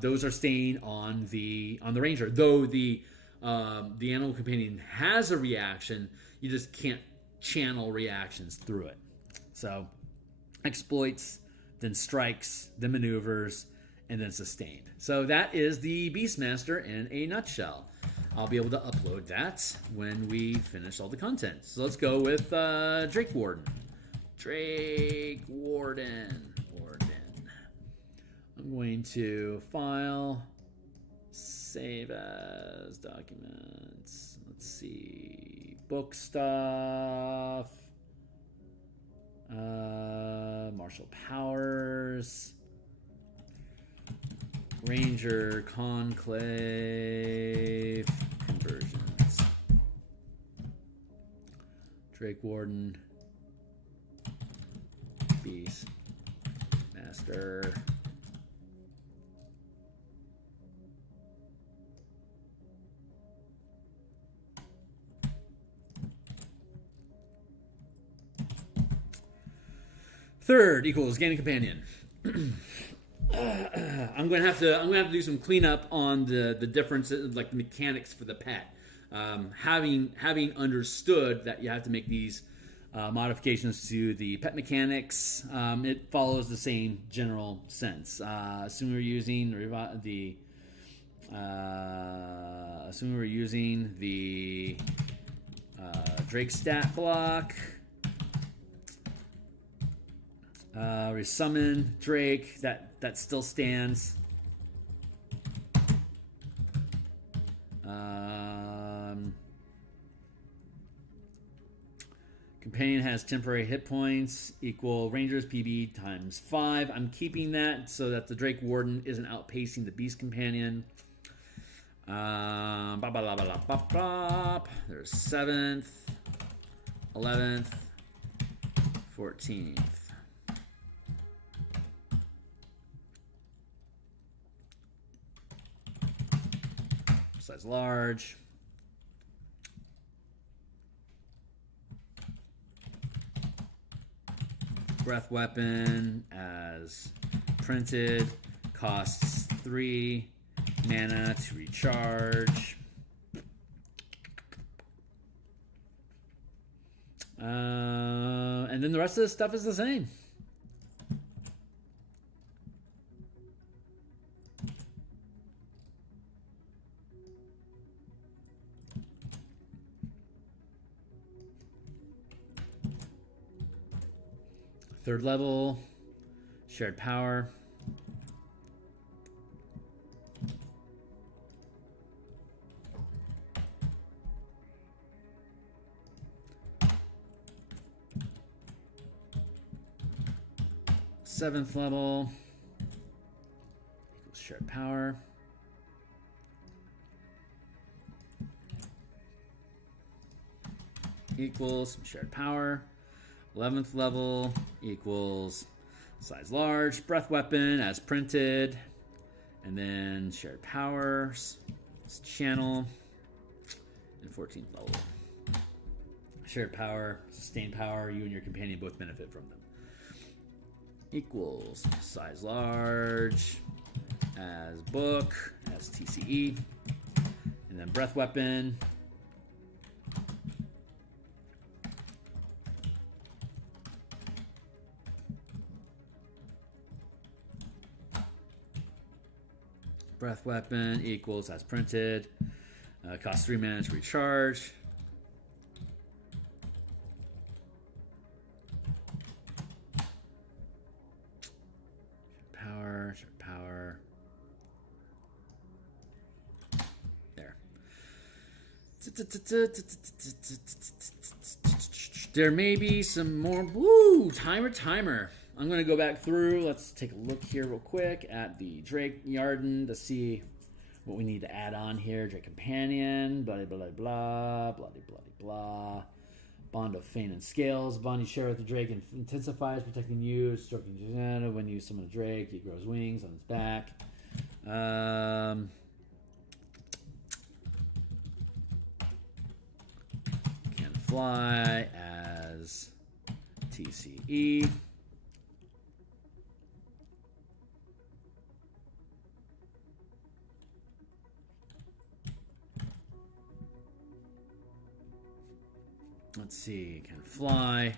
Those are staying on the ranger, though the animal companion has a reaction, you just can't channel reactions through it. So exploits, then strikes, then maneuvers, and then sustained. So that is the Beastmaster in a nutshell. I'll be able to upload that when we finish all the content. So let's go with Drake Warden. Drake Warden. I'm going to file, save as documents. Let's see, book stuff, martial powers, Ranger Conclave conversions, Drake Warden, Beast Master. Third equals gaining companion. I'm gonna have to do some cleanup on the differences, like the mechanics for the pet. Having understood that you have to make these modifications to the pet mechanics, it follows the same general sense. Assuming we're using the Drake stat block. Resummon Drake, that still stands. Companion has temporary hit points equal Ranger's PB times 5. I'm keeping that so that the Drake Warden isn't outpacing the Beast Companion. There's 7th, 11th, 14th. Size large. Breath weapon as printed, costs 3. 3 mana to recharge. And then the rest of this stuff is the same. Third level, shared power. Seventh level equals shared power. Equals shared power. 11th level equals size large, breath weapon as printed, and then shared powers, channel, and 14th level. Shared power, sustained power, you and your companion both benefit from them. Equals size large as book, as TCE, and then breath weapon. Breath weapon equals as printed. Costs 3 mana to recharge. Power. There. There may be some more. Woo! Timer. I'm going to go back through. Let's take a look here real quick at the Drake Yarden to see what we need to add on here. Drake Companion, blah, blah, blah, blah, blah, blah, blah. Bond of Fane and Scales. Bond you share with the Drake intensifies, protecting you, stroking you. When you summon a Drake, he grows wings on his back. Can fly as TCE. Let's see, can fly,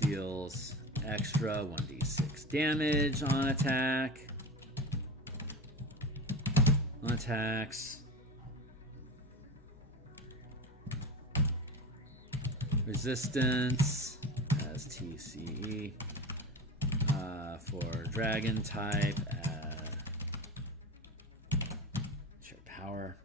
deals extra 1d6 damage on attack, on attacks, resistance as TCE, for dragon type, shared power.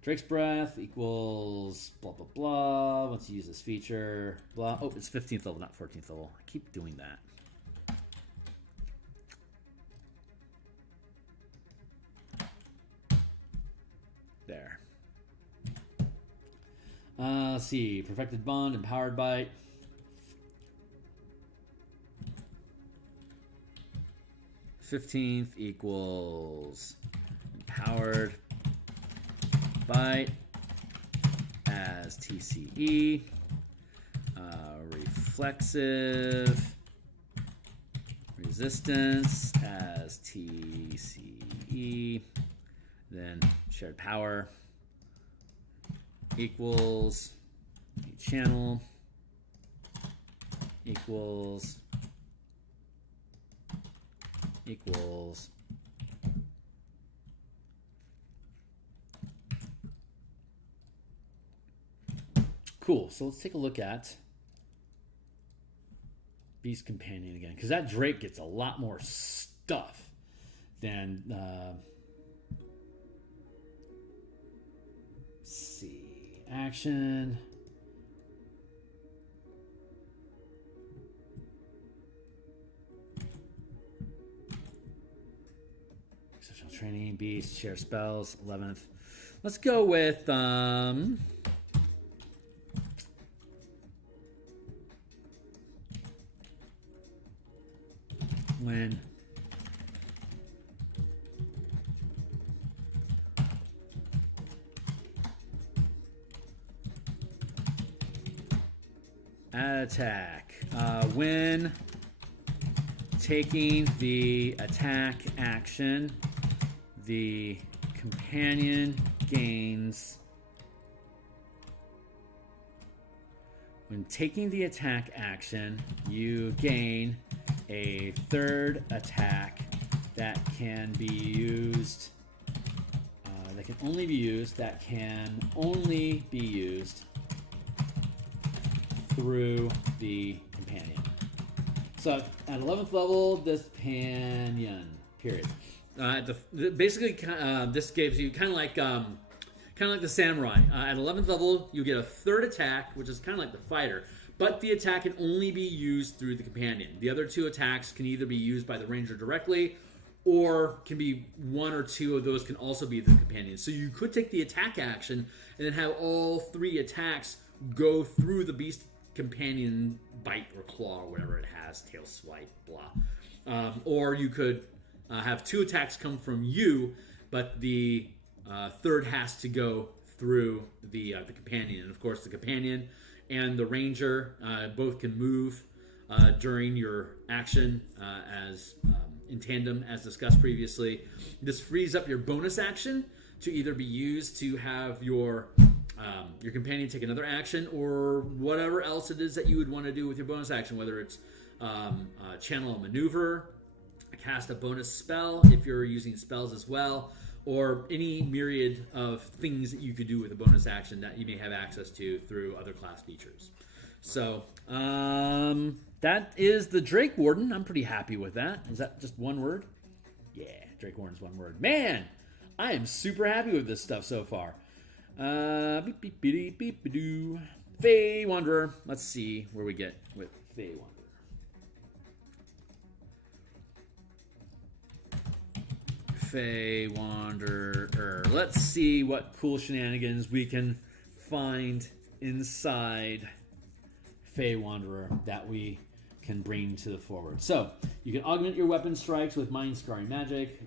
Drake's Breath equals blah, blah, blah. Once you use this feature, blah. Oh, it's 15th level, not 14th level. I keep doing that. There. Let's see. Perfected Bond, Empowered Bite. $15th equals Empowered Bite as TCE, reflexive resistance as TCE, then shared power equals channel equals cool. So let's take a look at Beast Companion again, because that Drake gets a lot more stuff than let's see, action, exceptional training, beast, share spells, 11th. Let's go with when attack, when taking the attack action, the companion gains when taking the attack action, you gain a third attack that can be used. That can only be used through the companion. So at 11th level, this companion, period. Basically, this gives you kind of like the samurai. At 11th level, you get a third attack, which is kind of like the fighter, but the attack can only be used through the companion. The other two attacks can either be used by the ranger directly, or can be one or two of those can also be the companion. So you could take the attack action and then have all three attacks go through the beast companion bite or claw or whatever it has, tail swipe, blah. Or you could have two attacks come from you, but the third has to go through the companion. And of course, the companion and the ranger both can move during your action as in tandem, as discussed previously. This frees up your bonus action to either be used to have your companion take another action, or whatever else it is that you would want to do with your bonus action, whether it's channel a maneuver, cast a bonus spell if you're using spells as well, or any myriad of things that you could do with a bonus action that you may have access to through other class features. So that is the Drake Warden. I'm pretty happy with that. Is that just one word? Yeah, Drake Warden's one word. Man, I am super happy with this stuff so far. Fey Wanderer. Let's see where we get with Fey Wanderer. Fey Wanderer. Let's see what cool shenanigans we can find inside Fey Wanderer that we can bring to the forward. So you can augment your weapon strikes with mind scarring magic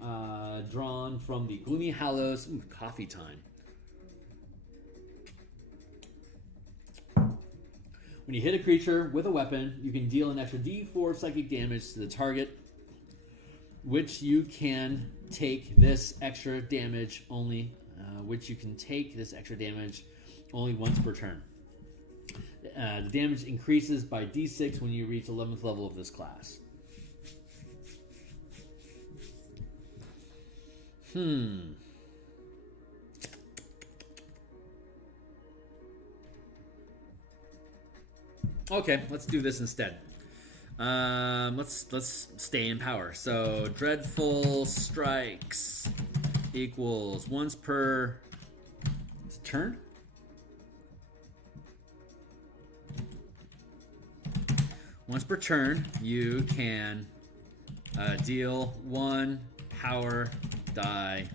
drawn from the Gloomy Hallows. Ooh, coffee time. When you hit a creature with a weapon, you can deal an extra D4 psychic damage to the target, which you can take this extra damage only once per turn. The damage increases by D6 when you reach 11th level of this class. Okay, let's do this instead. Let's stay in power. So Dreadful Strikes equals once per turn. Once per turn, you can deal 1 power die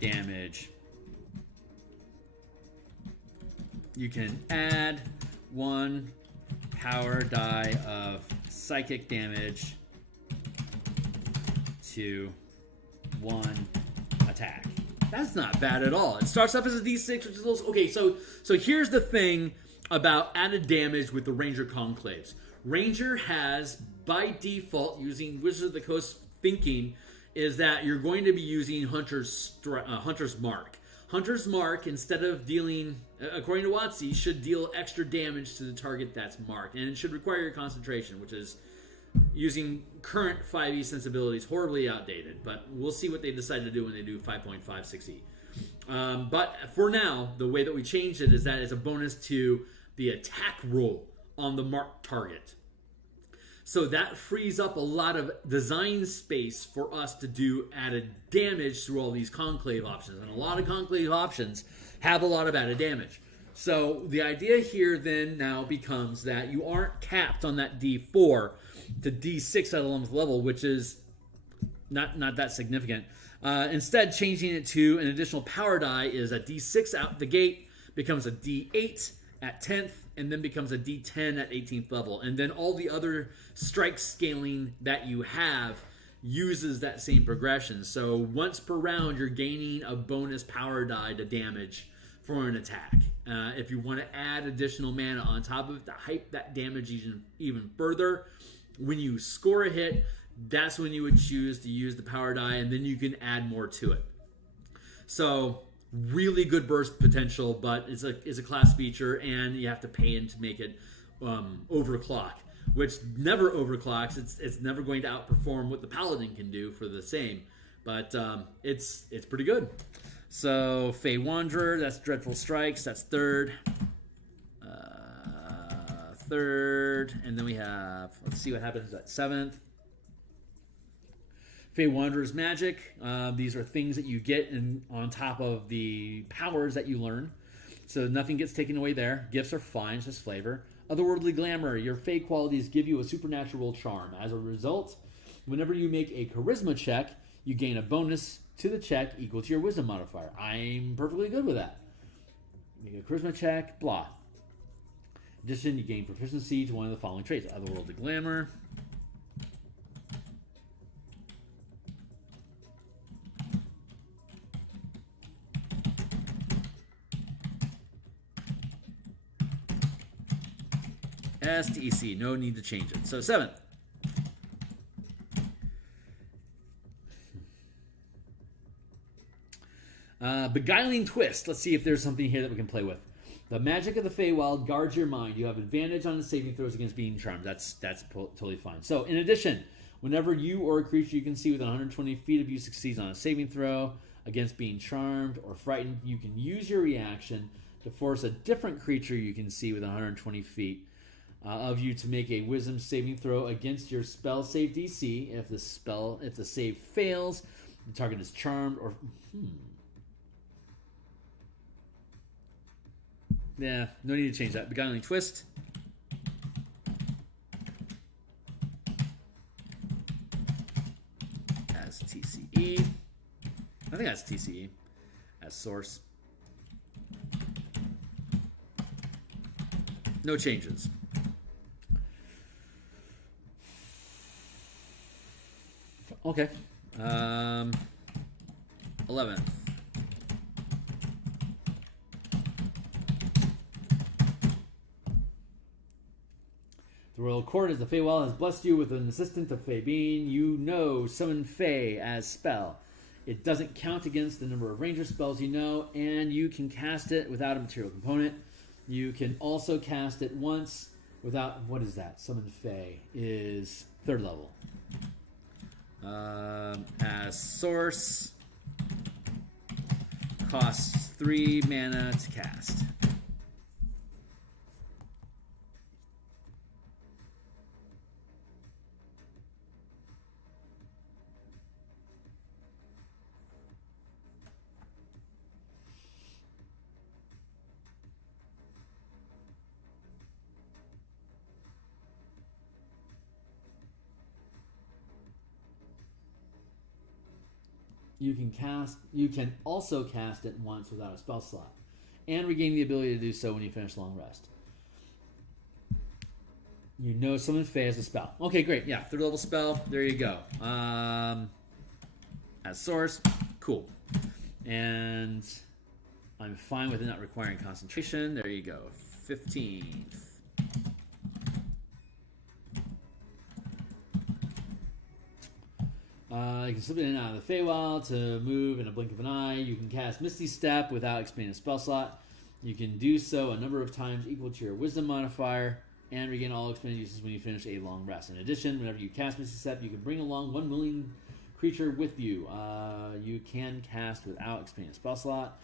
damage. You can add 1 power die of psychic damage to 1 attack. That's not bad at all. It starts off as a D6, which is a little... Okay, so here's the thing about added damage with the Ranger Conclaves. Ranger has, by default, using Wizards of the Coast thinking, is that you're going to be using Hunter's Mark. Hunter's Mark, instead of dealing, according to WotC, should deal extra damage to the target that's marked. And it should require your concentration, which is, using current 5e sensibilities, horribly outdated. But we'll see what they decide to do when they do 5.56e. But for now, the way that we changed it is that it's a bonus to the attack roll on the marked target. So that frees up a lot of design space for us to do added damage through all these conclave options. And a lot of conclave options have a lot of added damage. So the idea here then now becomes that you aren't capped on that D4 to D6 at 11th level, which is not that significant. Instead, changing it to an additional power die is a D6 out the gate, becomes a D8 at 10th, and then becomes a D10 at 18th level. And then all the other strike scaling that you have uses that same progression. So once per round, you're gaining a bonus power die to damage for an attack. If you want to add additional mana on top of it to hype that damage even further, when you score a hit, that's when you would choose to use the power die, and then you can add more to it. So really good burst potential, but it's a class feature, and you have to pay in to make it overclock, which never overclocks. It's never going to outperform what the Paladin can do for the same, but it's pretty good. So Fey Wanderer, that's Dreadful Strikes, that's third, and then we have, let's see what happens at seventh. Fey Wanderer's magic. These are things that you get on top of the powers that you learn. So nothing gets taken away there. Gifts are fine, it's just flavor. Otherworldly Glamour. Your Fey qualities give you a supernatural charm. As a result, whenever you make a charisma check, you gain a bonus to the check equal to your wisdom modifier. I'm perfectly good with that. Make a charisma check, blah. In addition, you gain proficiency to one of the following traits. Otherworldly Glamour. STC, no need to change it. So 7th. Beguiling Twist. Let's see if there's something here that we can play with. The magic of the Feywild guards your mind. You have advantage on the saving throws against being charmed. That's totally fine. So in addition, whenever you or a creature you can see within 120 feet of you succeeds on a saving throw against being charmed or frightened, you can use your reaction to force a different creature you can see within 120 feet of you to make a wisdom saving throw against your spell save DC. If the save fails, the target is charmed or yeah, no need to change that. Beguiling Twist. As TCE. I think that's TCE. As source. No changes. Okay. 11th. The Royal Court, as the Feywild has blessed you with an assistant of Fey being, you know summon Fey as spell. It doesn't count against the number of ranger spells you know, and you can cast it without a material component. You can also cast it once without, what is that? Summon Fey is 3rd level. As source, costs 3 mana to cast. You can also cast it once without a spell slot, and regain the ability to do so when you finish long rest. You know summon Fey as a spell. Okay, great. Yeah, 3rd level spell. There you go. As source, cool. And I'm fine with it not requiring concentration. There you go. 15th. You can slip it in and out of the Feywild to move in a blink of an eye. You can cast Misty Step without expanding a spell slot. You can do so a number of times equal to your Wisdom modifier and regain all expanded uses when you finish a long rest. In addition, whenever you cast Misty Step, you can bring along one willing creature with you. You can cast without expanding a spell slot.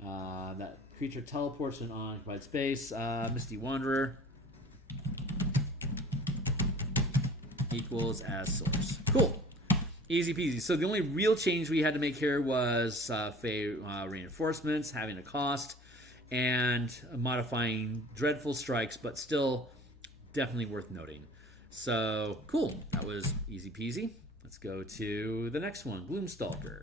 That creature teleports in unoccupied space. Misty Wanderer equals as source. Cool. Easy peasy. So the only real change we had to make here was Fey reinforcements, having a cost, and modifying Dreadful Strikes, but still definitely worth noting. So, cool. That was easy peasy. Let's go to the next one, Gloomstalker.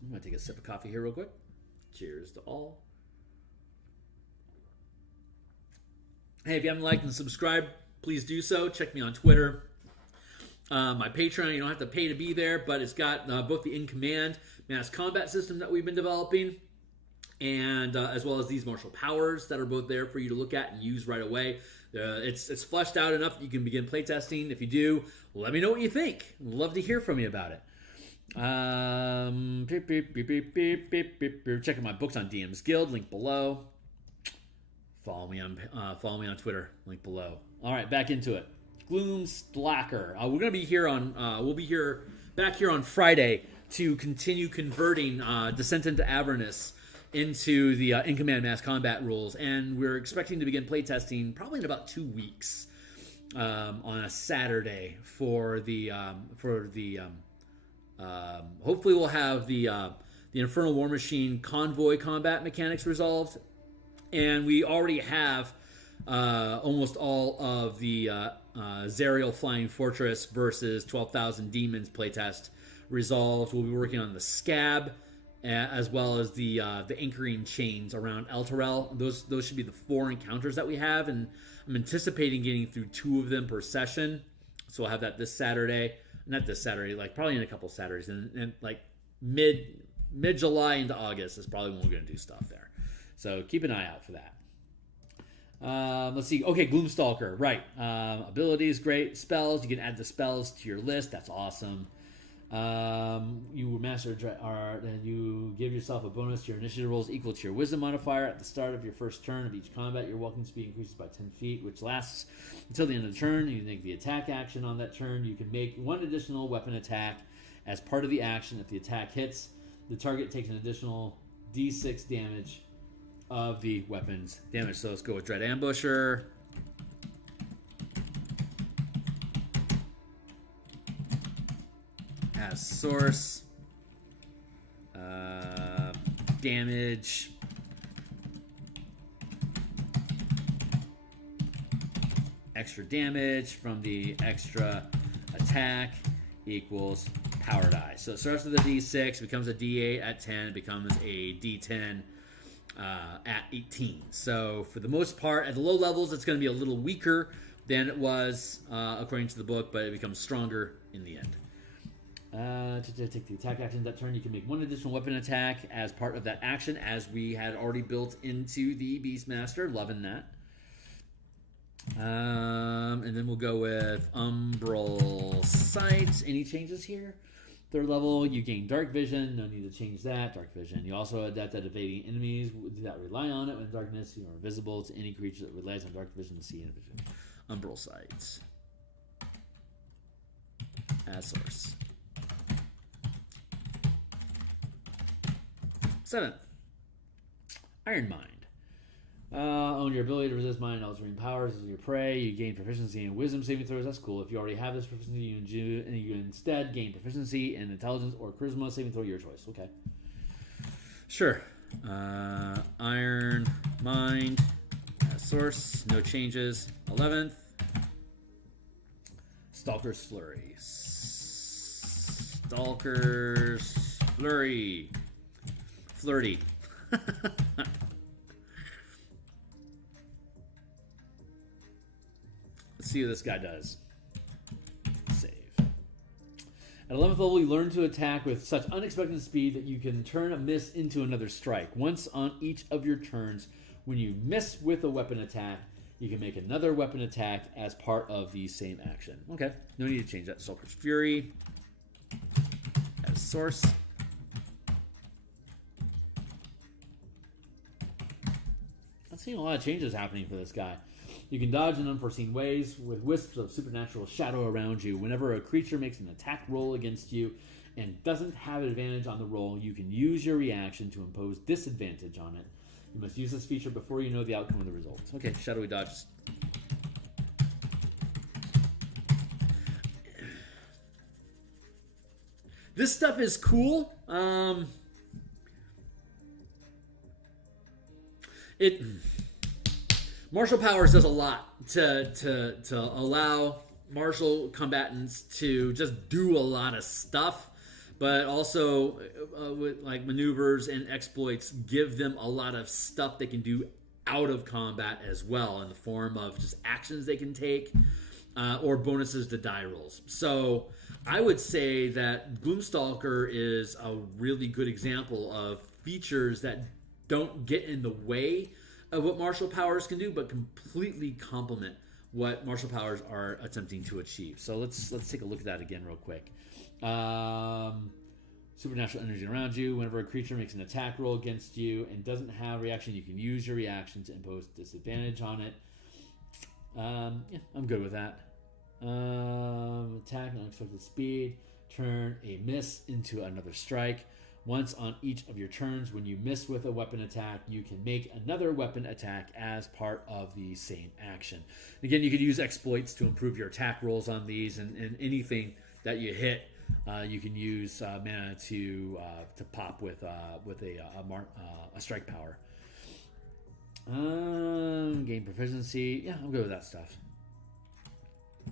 I'm going to take a sip of coffee here real quick. Cheers to all. Hey, if you haven't liked and subscribed, please do so. Check me on Twitter. My Patreon, you don't have to pay to be there, but it's got both the in-command mass combat system that we've been developing and as well as these martial powers that are both there for you to look at and use right away. It's fleshed out enough that you can begin playtesting. If you do, let me know what you think. Love to hear from you about it. Check out my books on DMsGuild, link below. Follow me on Twitter, link below. All right, back into it. Gloomstalker. We're gonna be here on. We'll be back here on Friday to continue converting Descent into Avernus into the in-command mass combat rules, and we're expecting to begin playtesting probably in about 2 weeks on a Saturday for the hopefully we'll have the Infernal War Machine convoy combat mechanics resolved, and we already have almost all of the Zariel Flying Fortress versus 12,000 Demons playtest resolved. We'll be working on the Scab, as well as the anchoring chains around Elturel. Those should be the 4 encounters that we have, and I'm anticipating getting through 2 of them per session. So I'll have that this Saturday. Not this Saturday, like probably in a couple Saturdays, and like mid-July into August is probably when we're going to do stuff there. So keep an eye out for that. Let's see. Okay, Gloomstalker. Right. Abilities, great. Spells. You can add the spells to your list. That's awesome. You master art, and you give yourself a bonus to your initiative rolls equal to your wisdom modifier at the start of your first turn of each combat. Your walking speed increases by 10 feet, which lasts until the end of the turn. You make the attack action on that turn. You can make 1 additional weapon attack as part of the action. If the attack hits, the target takes an additional d6 damage of the weapon's damage. So let's go with Dread Ambusher. As source, damage, extra damage from the extra attack equals power die. So it starts with a d6, becomes a d8 at 10, it becomes a d10 at 18. So for the most part, at the low levels, it's going to be a little weaker than it was according to the book, but it becomes stronger in the end. To take the attack action that turn, you can make 1 additional weapon attack as part of that action, as we had already built into the Beastmaster. Loving that. And then we'll go with Umbral Sights. Any changes here? 3rd level, you gain Dark Vision. No need to change that. Dark Vision. You also adapt at evading enemies that rely on it. When darkness, you are invisible to any creature that relies on Dark Vision to see in vision. Umbral Sights. As source. 7th, Iron Mind. Own your ability to resist mind-altering powers as your prey. You gain proficiency in wisdom saving throws. That's cool. If you already have this proficiency, you instead gain proficiency in intelligence or charisma saving throw, your choice. Okay. Sure. Iron Mind as source. No changes. 11th, Stalker's Flurry. Stalker's Flurry. Flirty. Let's see what this guy does. Save. At 11th level, you learn to attack with such unexpected speed that you can turn a miss into another strike. Once on each of your turns, when you miss with a weapon attack, you can make another weapon attack as part of the same action. Okay, no need to change that. Stalker's Fury as source. Seeing a lot of changes happening for this guy. You can dodge in unforeseen ways with wisps of supernatural shadow around you. Whenever a creature makes an attack roll against you and doesn't have an advantage on the roll, you can use your reaction to impose disadvantage on it. You must use this feature before you know the outcome of the results. Okay, shadowy dodge. This stuff is cool. Martial Powers does a lot to allow martial combatants to just do a lot of stuff, but also with like maneuvers and exploits, give them a lot of stuff they can do out of combat as well, in the form of just actions they can take or bonuses to die rolls. So I would say that Gloomstalker is a really good example of features that don't get in the way of what martial powers can do, but completely complement what martial powers are attempting to achieve. So let's take a look at that again real quick. Supernatural energy around you. Whenever a creature makes an attack roll against you and doesn't have a reaction, you can use your reaction to impose disadvantage on it. Yeah, I'm good with that. Attack, unexpected speed. Turn a miss into another strike. Once on each of your turns, when you miss with a weapon attack, you can make another weapon attack as part of the same action. Again, you could use exploits to improve your attack rolls on these, and anything that you hit, you can use mana to pop with a strike power. Gain proficiency. Yeah, I'm good with that stuff.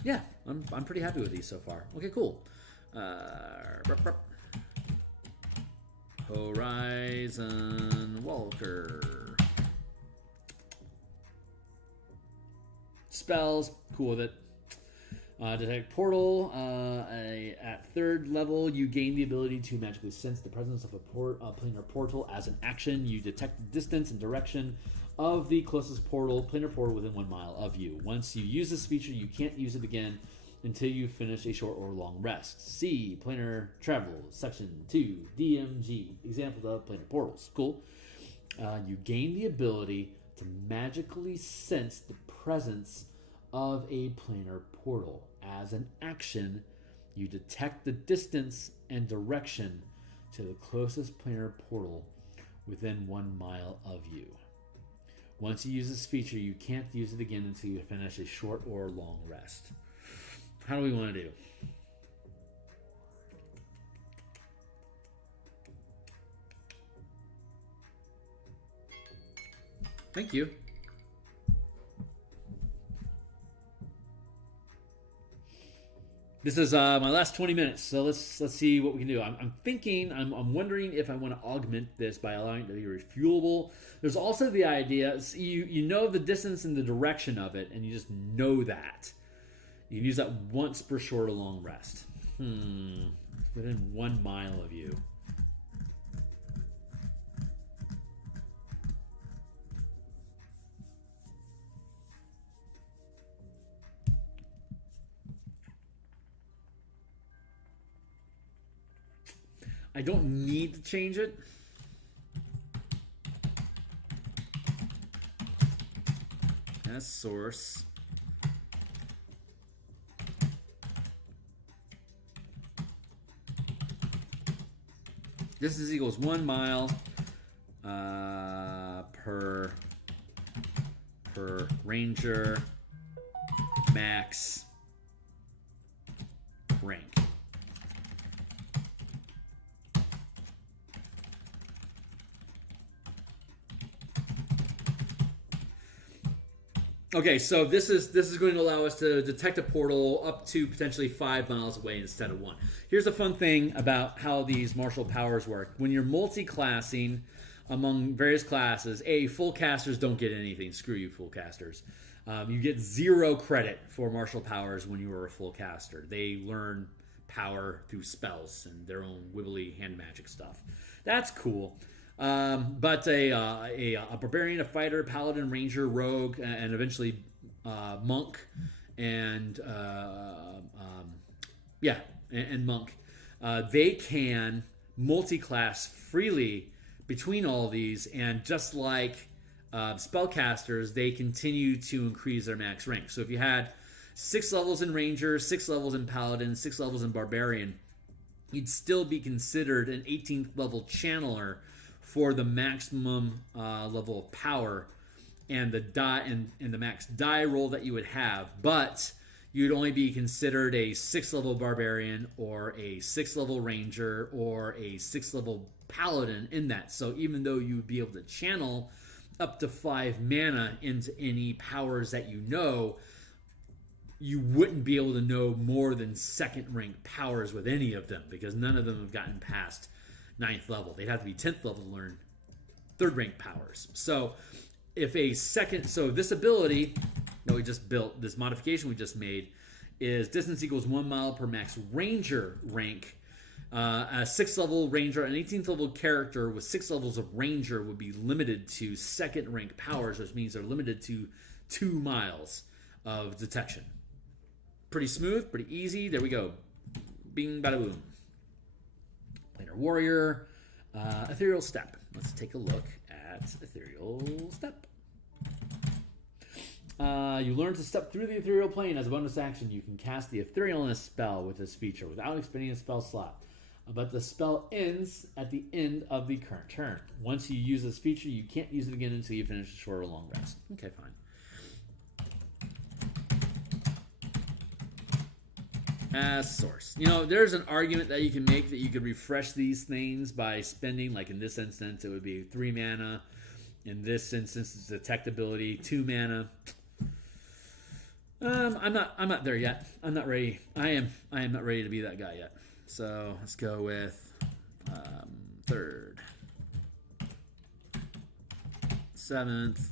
Yeah, I'm pretty happy with these so far. Okay, cool. Horizon Walker. Spells, cool with it. Detect Portal. At 3rd level, you gain the ability to magically sense the presence of a planar portal. As an action, you detect the distance and direction of the closest planar portal within 1 mile of you. Once you use this feature, you can't use it again until you finish a short or long rest. See Planar Travel, Section 2, DMG, examples of planar portals. Cool. You gain the ability to magically sense the presence of a planar portal. As an action, you detect the distance and direction to the closest planar portal within 1 mile of you. Once you use this feature, you can't use it again until you finish a short or long rest. How do we want to do? Thank you. This is my last 20 minutes, so let's see what we can do. I'm wondering if I want to augment this by allowing it to be refuelable. There's also the idea, you know the distance and the direction of it, and you just know that. You can use that once per short or long rest. Within 1 mile of you. I don't need to change it. As source. Distance equals 1 mile per ranger max rank. Okay, so this is going to allow us to detect a portal up to potentially 5 miles away instead of 1. Here's a fun thing about how these martial powers work. When you're multi-classing among various classes, full casters don't get anything. Screw you, full casters. You get 0 credit for martial powers when you are a full caster. They learn power through spells and their own wibbly hand magic stuff. That's cool. But a barbarian, a fighter, paladin, ranger, rogue, and eventually monk, and monk, they can multi-class freely between all these, and just like spellcasters, they continue to increase their max rank. So if you had 6 levels in ranger, 6 levels in paladin, 6 levels in barbarian, you'd still be considered an 18th level channeler for the maximum level of power and the die and the max die roll that you would have, but you'd only be considered a 6th level barbarian or a 6th level ranger or a 6th level paladin in that. So even though you would be able to channel up to 5 mana into any powers that you know, you wouldn't be able to know more than 2nd rank powers with any of them, because none of them have gotten past 9th level. They'd have to be 10th level to learn 3rd rank powers. So this ability that we just built, this modification we just made, is distance equals 1 mile per max ranger rank. A 6th level ranger, an 18th level character with 6 levels of ranger would be limited to 2nd rank powers, which means they're limited to 2 miles of detection. Pretty smooth, pretty easy. There we go. Bing, bada, boom. Planar warrior, ethereal step. Let's take a look at ethereal step. You learn to step through the ethereal plane. As a bonus action, you can cast the etherealness spell with this feature without expending a spell slot. But the spell ends at the end of the current turn. Once you use this feature, you can't use it again until you finish a short or long rest. Okay, fine. As source. You know, there's an argument that you can make that you could refresh these things by spending, like in this instance, it would be 3 mana. In this instance, it's detectability, 2 mana. I'm not there yet. I'm not ready. I am not ready to be that guy yet. So let's go with 3rd, 7th.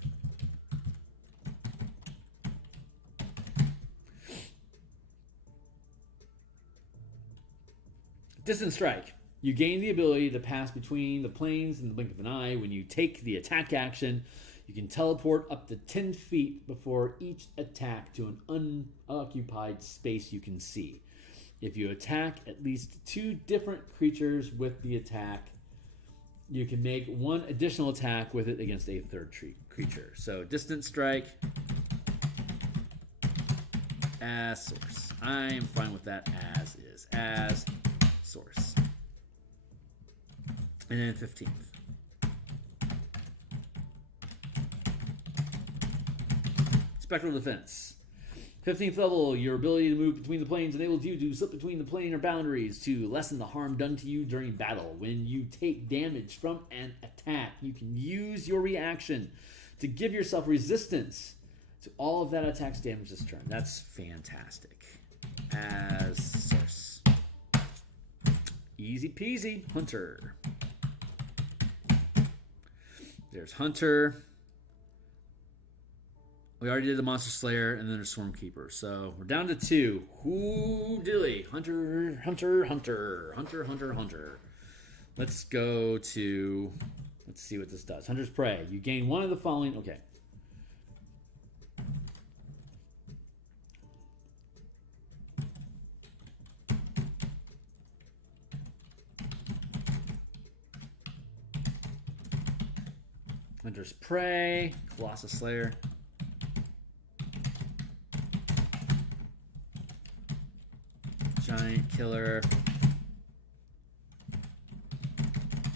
Distant strike. You gain the ability to pass between the planes in the blink of an eye. When you take the attack action, you can teleport up to 10 feet before each attack to an unoccupied space you can see. If you attack at least 2 different creatures with the attack, you can make 1 additional attack with it against a 3rd creature. So distant strike as source. I'm fine with that as is. As source. And then 15th. Spectral defense. 15th level, your ability to move between the planes enables you to slip between the planar boundaries to lessen the harm done to you during battle. When you take damage from an attack, you can use your reaction to give yourself resistance to all of that attack's damage this turn. That's fantastic. As source. Easy peasy. Hunter. There's Hunter. We already did the Monster Slayer, and then there's Swarmkeeper. So we're down to 2. Whoo dilly. Hunter, Hunter, Hunter. Hunter, Hunter, Hunter. Let's go to... Let's see what this does. Hunter's Prey. You gain 1 of the following... Okay. Hunter's Prey. Colossus Slayer. Giant Killer,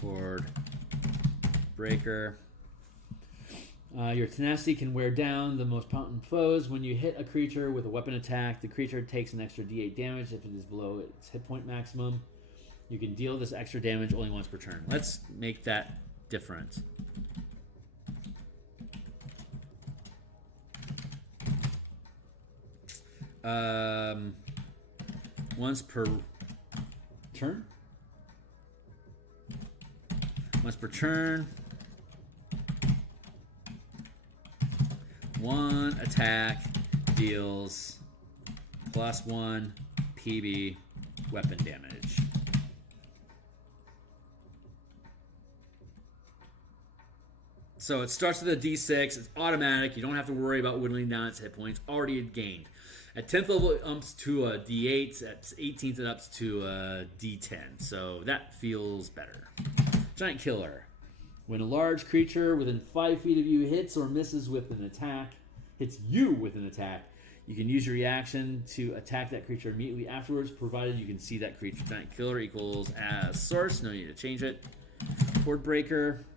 Horde Breaker. Your tenacity can wear down the most potent foes. When you hit a creature with a weapon attack, the creature takes an extra d8 damage if it is below its hit point maximum. You can deal this extra damage only once per turn. Let's make that different. Once per turn. Once per turn. 1 attack deals +1 PB weapon damage. So it starts with a D6. It's automatic. You don't have to worry about whittling down its hit points. Already gained. At 10th level, it ups to a D8. At 18th, it ups to a D10. So that feels better. Giant Killer. When a large creature within 5 feet of you hits or misses with an attack, hits you with an attack, you can use your reaction to attack that creature immediately afterwards, provided you can see that creature. Giant Killer equals as source. No need to change it. Horde Breaker.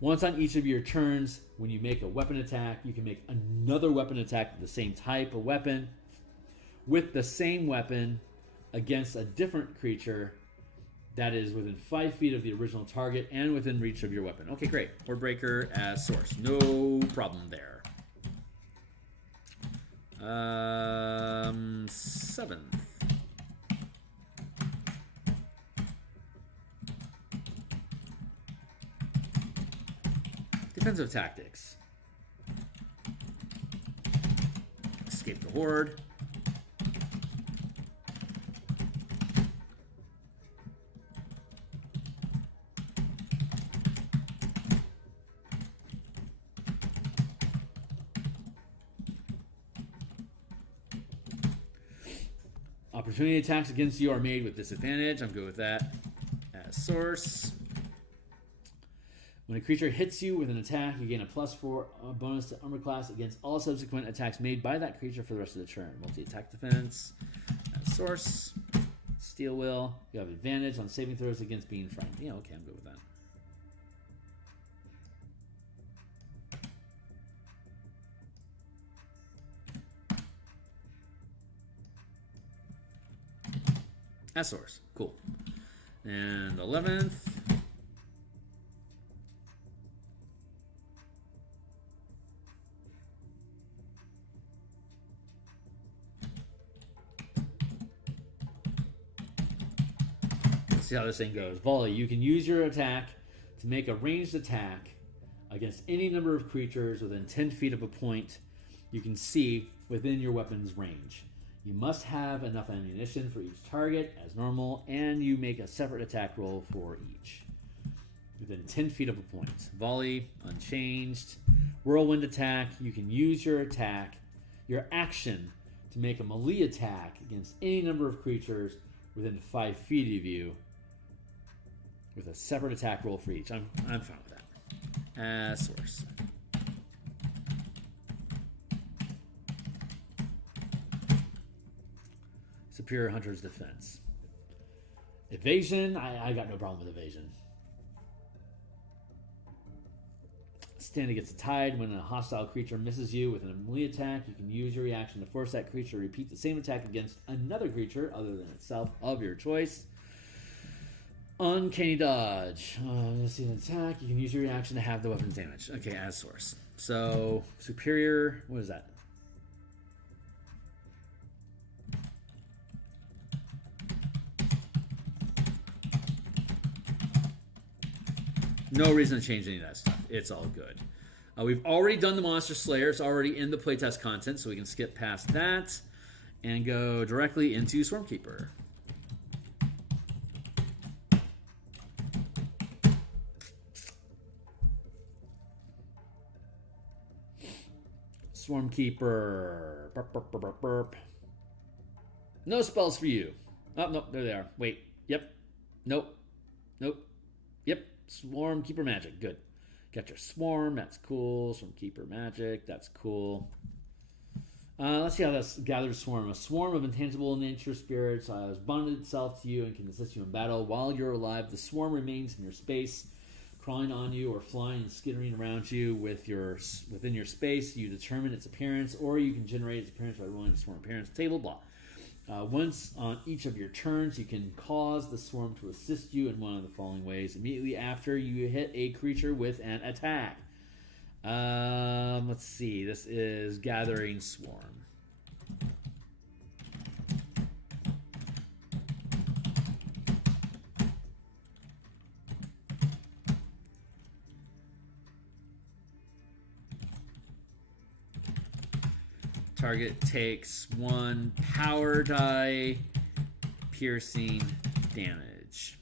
Once on each of your turns, when you make a weapon attack, you can make another weapon attack with the same type of weapon with the same weapon against a different creature that is within 5 feet of the original target and within reach of your weapon. Okay, great. Horde Breaker as source. No problem there. 7th. Defensive tactics. Escape the Horde. Opportunity attacks against you are made with disadvantage. I'm good with that. As source. When a creature hits you with an attack, you gain a +4 bonus to armor class against all subsequent attacks made by that creature for the rest of the turn. Multi-attack defense. As source. Steel Will. You have advantage on saving throws against being frightened. Yeah, okay, I'm good with that. As source. Cool. And 11th. Let's see how this thing goes. Volley. You can use your attack to make a ranged attack against any number of creatures within 10 feet of a point you can see within your weapon's range. You must have enough ammunition for each target as normal, and you make a separate attack roll for each. Within 10 feet of a point. Volley, unchanged. Whirlwind attack. You can use your action, to make a melee attack against any number of creatures within 5 feet of you with a separate attack roll for each. I'm fine with that. As source. Superior Hunter's Defense. Evasion. I got no problem with evasion. Stand against the tide. When a hostile creature misses you with a melee attack, you can use your reaction to force that creature to repeat the same attack against another creature other than itself of your choice. Uncanny Dodge. Let's see an attack. You can use your reaction to have the weapon damage. Okay, as source. So, superior. What is that? No reason to change any of that stuff. It's all good. We've already done the Monster Slayer. It's already in the playtest content, so we can skip past that and go directly into Swarmkeeper. Swarmkeeper. Burp, burp, burp, burp, burp. No spells for you. Oh, nope, there they are. Wait. Yep. Nope. Nope. Yep. Swarmkeeper magic. Good. Got your swarm. That's cool. Swarmkeeper magic. That's cool. Let's see how this gathers swarm. A swarm of intangible nature spirits has bonded itself to you and can assist you in battle. While you're alive, the swarm remains in your space, crawling on you or flying and skittering around you within your space. You determine its appearance, or you can generate its appearance by rolling the swarm appearance table. Blah. Once on each of your turns, you can cause the swarm to assist you in one of the following ways. Immediately after you hit a creature with an attack. Let's see. This is Gathering Swarm. Target takes 1 power die piercing damage.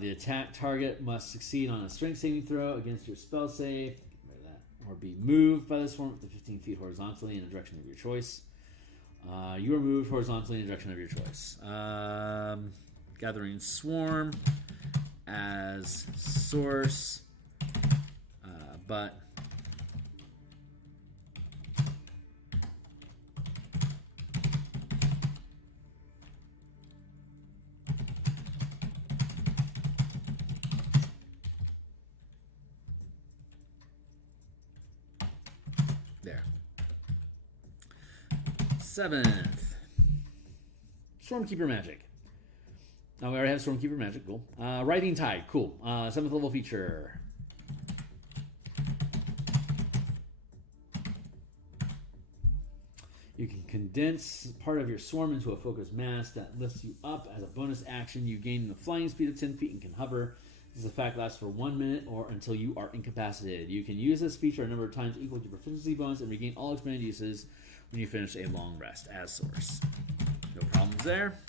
The attack target must succeed on a strength saving throw against your spell save, or be moved by the swarm up to 15 feet horizontally in the direction of your choice. You are moved horizontally in the direction of your choice. Gathering Swarm as source, but there. 7th, Stormkeeper magic. Oh, we already have Stormkeeper magic. Cool. Writhing Tide. Cool. 7th level feature. You can condense part of your swarm into a focused mass that lifts you up. As a bonus action, you gain the flying speed of 10 feet and can hover. This effect lasts for 1 minute or until you are incapacitated. You can use this feature a number of times equal to your proficiency bonus and regain all expanded uses when you finish a long rest as source. No problems there.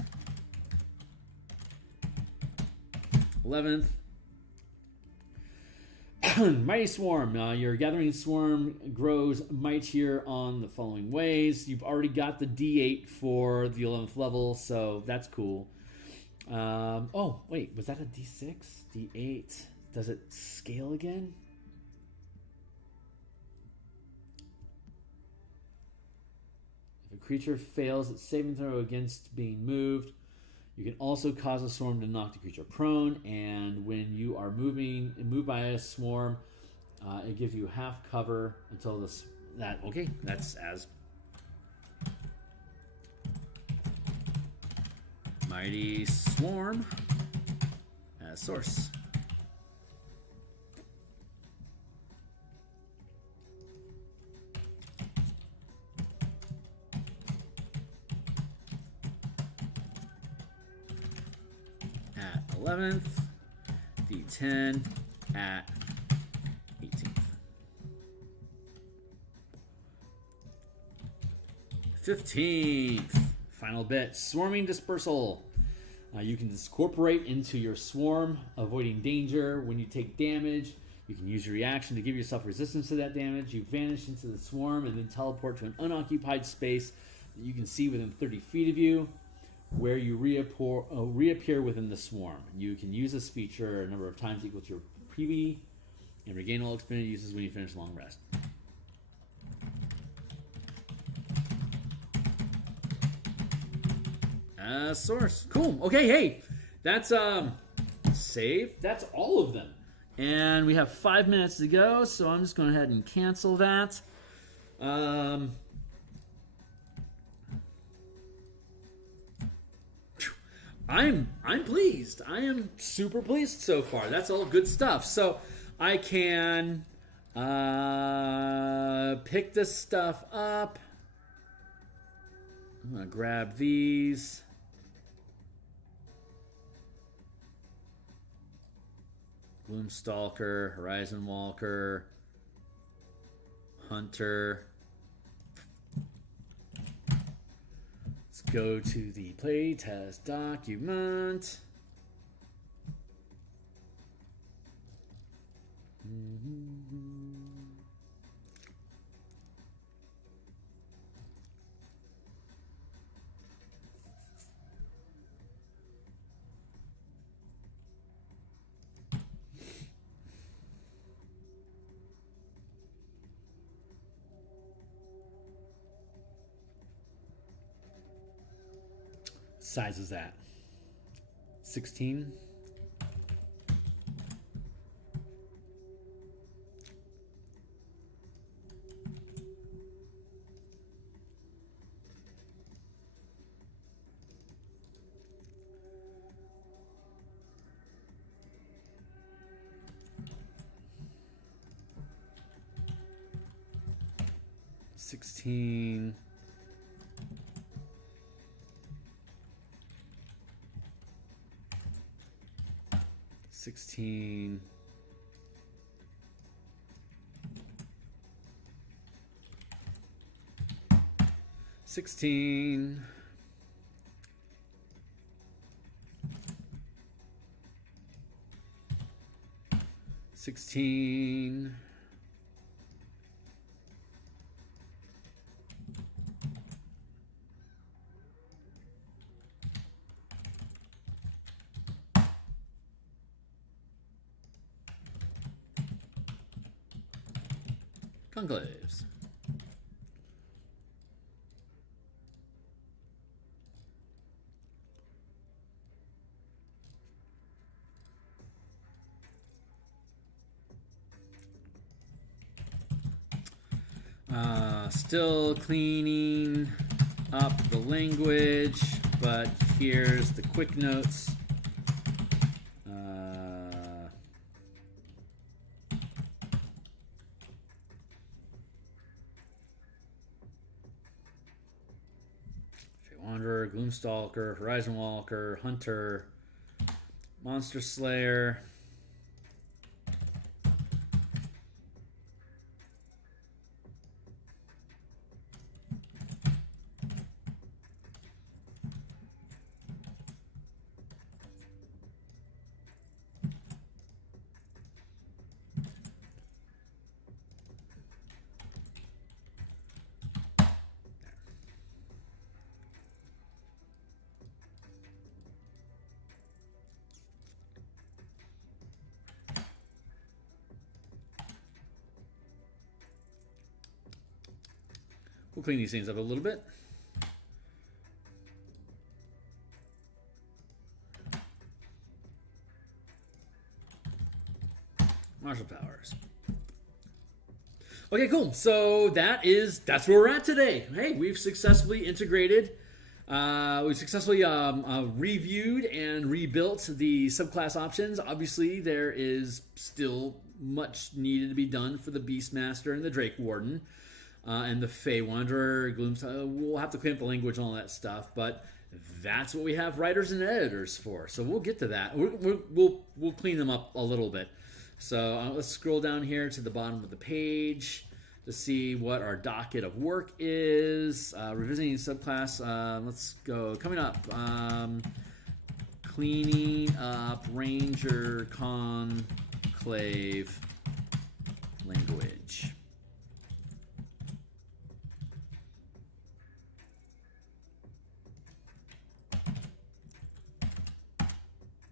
11th. Mighty Swarm. Your gathering swarm grows mightier on the following ways. You've already got the D8 for the 11th level, so that's cool. Oh, wait, was that a D6? D8. Does it scale again? If a creature fails its saving throw against being moved, you can also cause a swarm to knock the creature prone, and when you are moved by a swarm, it gives you half cover until that's as Mighty Swarm as source. At 11th, D10 at 18th. 15th. Final bit, Swarming Dispersal. You can discorporate into your swarm, avoiding danger. When you take damage, you can use your reaction to give yourself resistance to that damage. You vanish into the swarm and then teleport to an unoccupied space that you can see within 30 feet of you, where you reappear within the swarm. You can use this feature a number of times equal to your PV and regain all expended uses when you finish a long rest. Source. Cool. Okay, hey, that's save. That's all of them. And we have 5 minutes to go, so I'm just going ahead and cancel that. I'm pleased. I am super pleased so far. That's all good stuff. So I can pick this stuff up. I'm going to grab these. Gloomstalker, Horizon Walker, Hunter. Let's go to the playtest document. Size is that 16. $16. 16. 16. 16. 'Conclaves. Still cleaning up the language, but here's the quick notes. Wanderer, Gloomstalker, Horizon Walker, Hunter, Monster Slayer. We'll clean these things up a little bit. Martial powers. Okay, cool. So that's where we're at today. Hey, we've successfully integrated. We've successfully reviewed and rebuilt the subclass options. Obviously, there is still much needed to be done for the Beastmaster and the Drake Warden and the Fey Wanderer. We'll have to clean up the language and all that stuff, but that's what we have writers and editors for. So we'll get to that. We'll clean them up a little bit. So let's scroll down here to the bottom of the page to see what our docket of work is. Revisiting subclass. Let's go. Coming up, cleaning up Ranger Conclave language.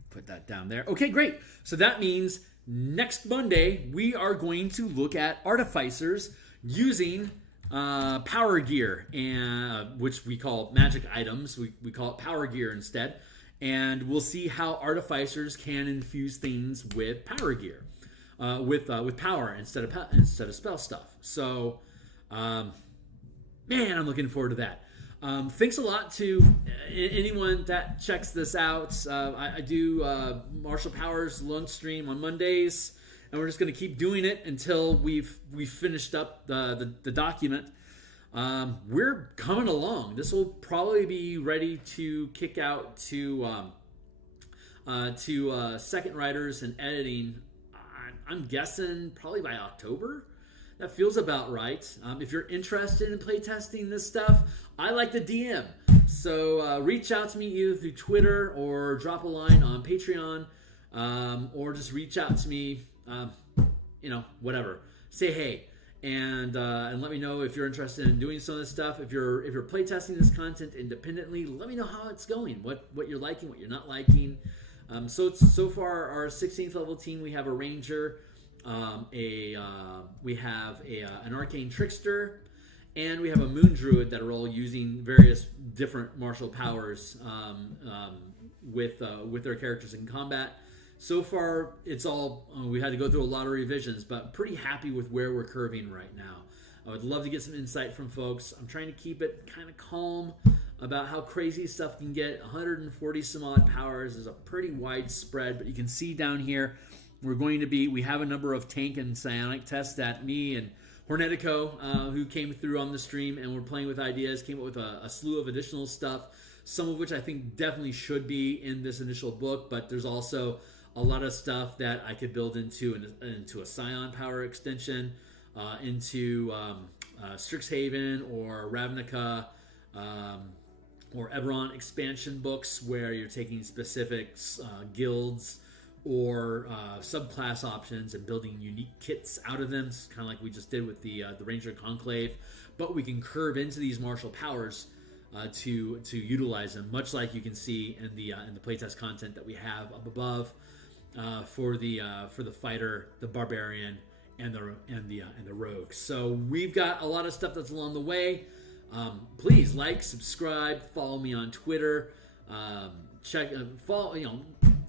Put that down there. Okay, great. So that means next Monday, we are going to look at artificers using power gear, and which we call magic items. We call it power gear instead. And we'll see how artificers can infuse things with power gear, with power instead of spell stuff. So, man, I'm looking forward to that. Thanks a lot to anyone that checks this out. I do Martial Powers lunch stream on Mondays, and we're just going to keep doing it until we've finished up the document. We're coming along. This will probably be ready to kick out to second writers and editing. I'm guessing probably by October. That feels about right. If you're interested in playtesting this stuff, I like the DM. So reach out to me either through Twitter or drop a line on Patreon, or just reach out to me, whatever. Say hey, and let me know if you're interested in doing some of this stuff. If you're playtesting this content independently, let me know how it's going, what you're liking, what you're not liking. So far, our 16th level team, we have a Ranger, we have an Arcane Trickster, and we have a Moon Druid that are all using various different martial powers with their characters in combat. So far, it's all we had to go through a lot of revisions, but pretty happy with where we're curving right now. I would love to get some insight from folks. I'm trying to keep it kind of calm about how crazy stuff can get. 140 some odd powers is a pretty wide spread, but you can see down here we have a number of tank and psionic tests that me and Hornetico, who came through on the stream and we're playing with ideas, came up with a slew of additional stuff, some of which I think definitely should be in this initial book, but there's also a lot of stuff that I could build into a Scion power extension, into Strixhaven or Ravnica, or Eberron expansion books where you're taking specific guilds or subclass options and building unique kits out of them. It's kind of like we just did with the Ranger Conclave, but we can curve into these martial powers to utilize them, much like you can see in the playtest content that we have up above for the fighter, the barbarian, and the rogue. So we've got a lot of stuff that's along the way. Please like, subscribe, follow me on Twitter,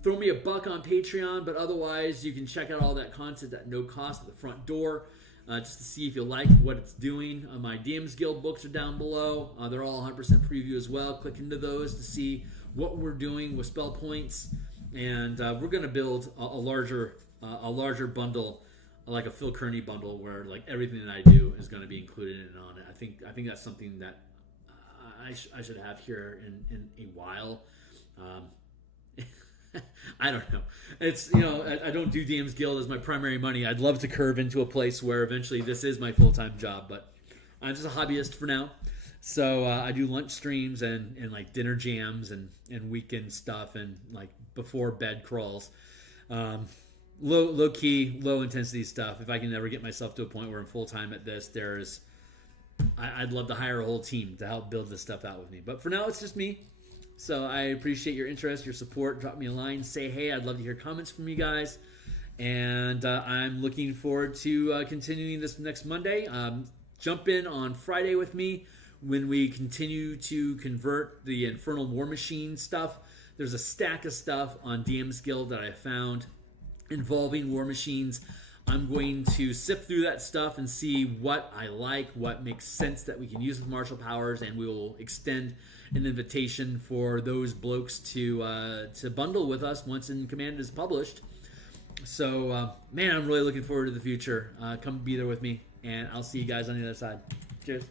throw me a buck on Patreon, but otherwise you can check out all that content at no cost at the front door, just to see if you like what it's doing. My DMsGuild books are down below. They're all 100% preview as well. Click into those to see what we're doing with spell points, and we're going to build a larger bundle, like a Phil Kearney bundle, where like everything that I do is going to be included in on it. I think that's something that I should have here in a while. I don't know. It's, I don't do DMsGuild as my primary money. I'd love to curve into a place where eventually this is my full-time job, but I'm just a hobbyist for now. So I do lunch streams and like dinner jams and weekend stuff and like before bed crawls. Low key, low intensity stuff. If I can ever get myself to a point where I'm full-time at this, I'd love to hire a whole team to help build this stuff out with me. But for now, it's just me. So I appreciate your interest, your support. Drop me a line, say hey. I'd love to hear comments from you guys. And I'm looking forward to continuing this next Monday. Jump in on Friday with me when we continue to convert the Infernal War Machine stuff. There's a stack of stuff on DMsGuild that I found involving war machines. I'm going to sift through that stuff and see what I like, what makes sense that we can use with martial powers, and we will extend an invitation for those blokes to bundle with us once In Command is published. So, man, I'm really looking forward to the future. Come be there with me, and I'll see you guys on the other side. Cheers.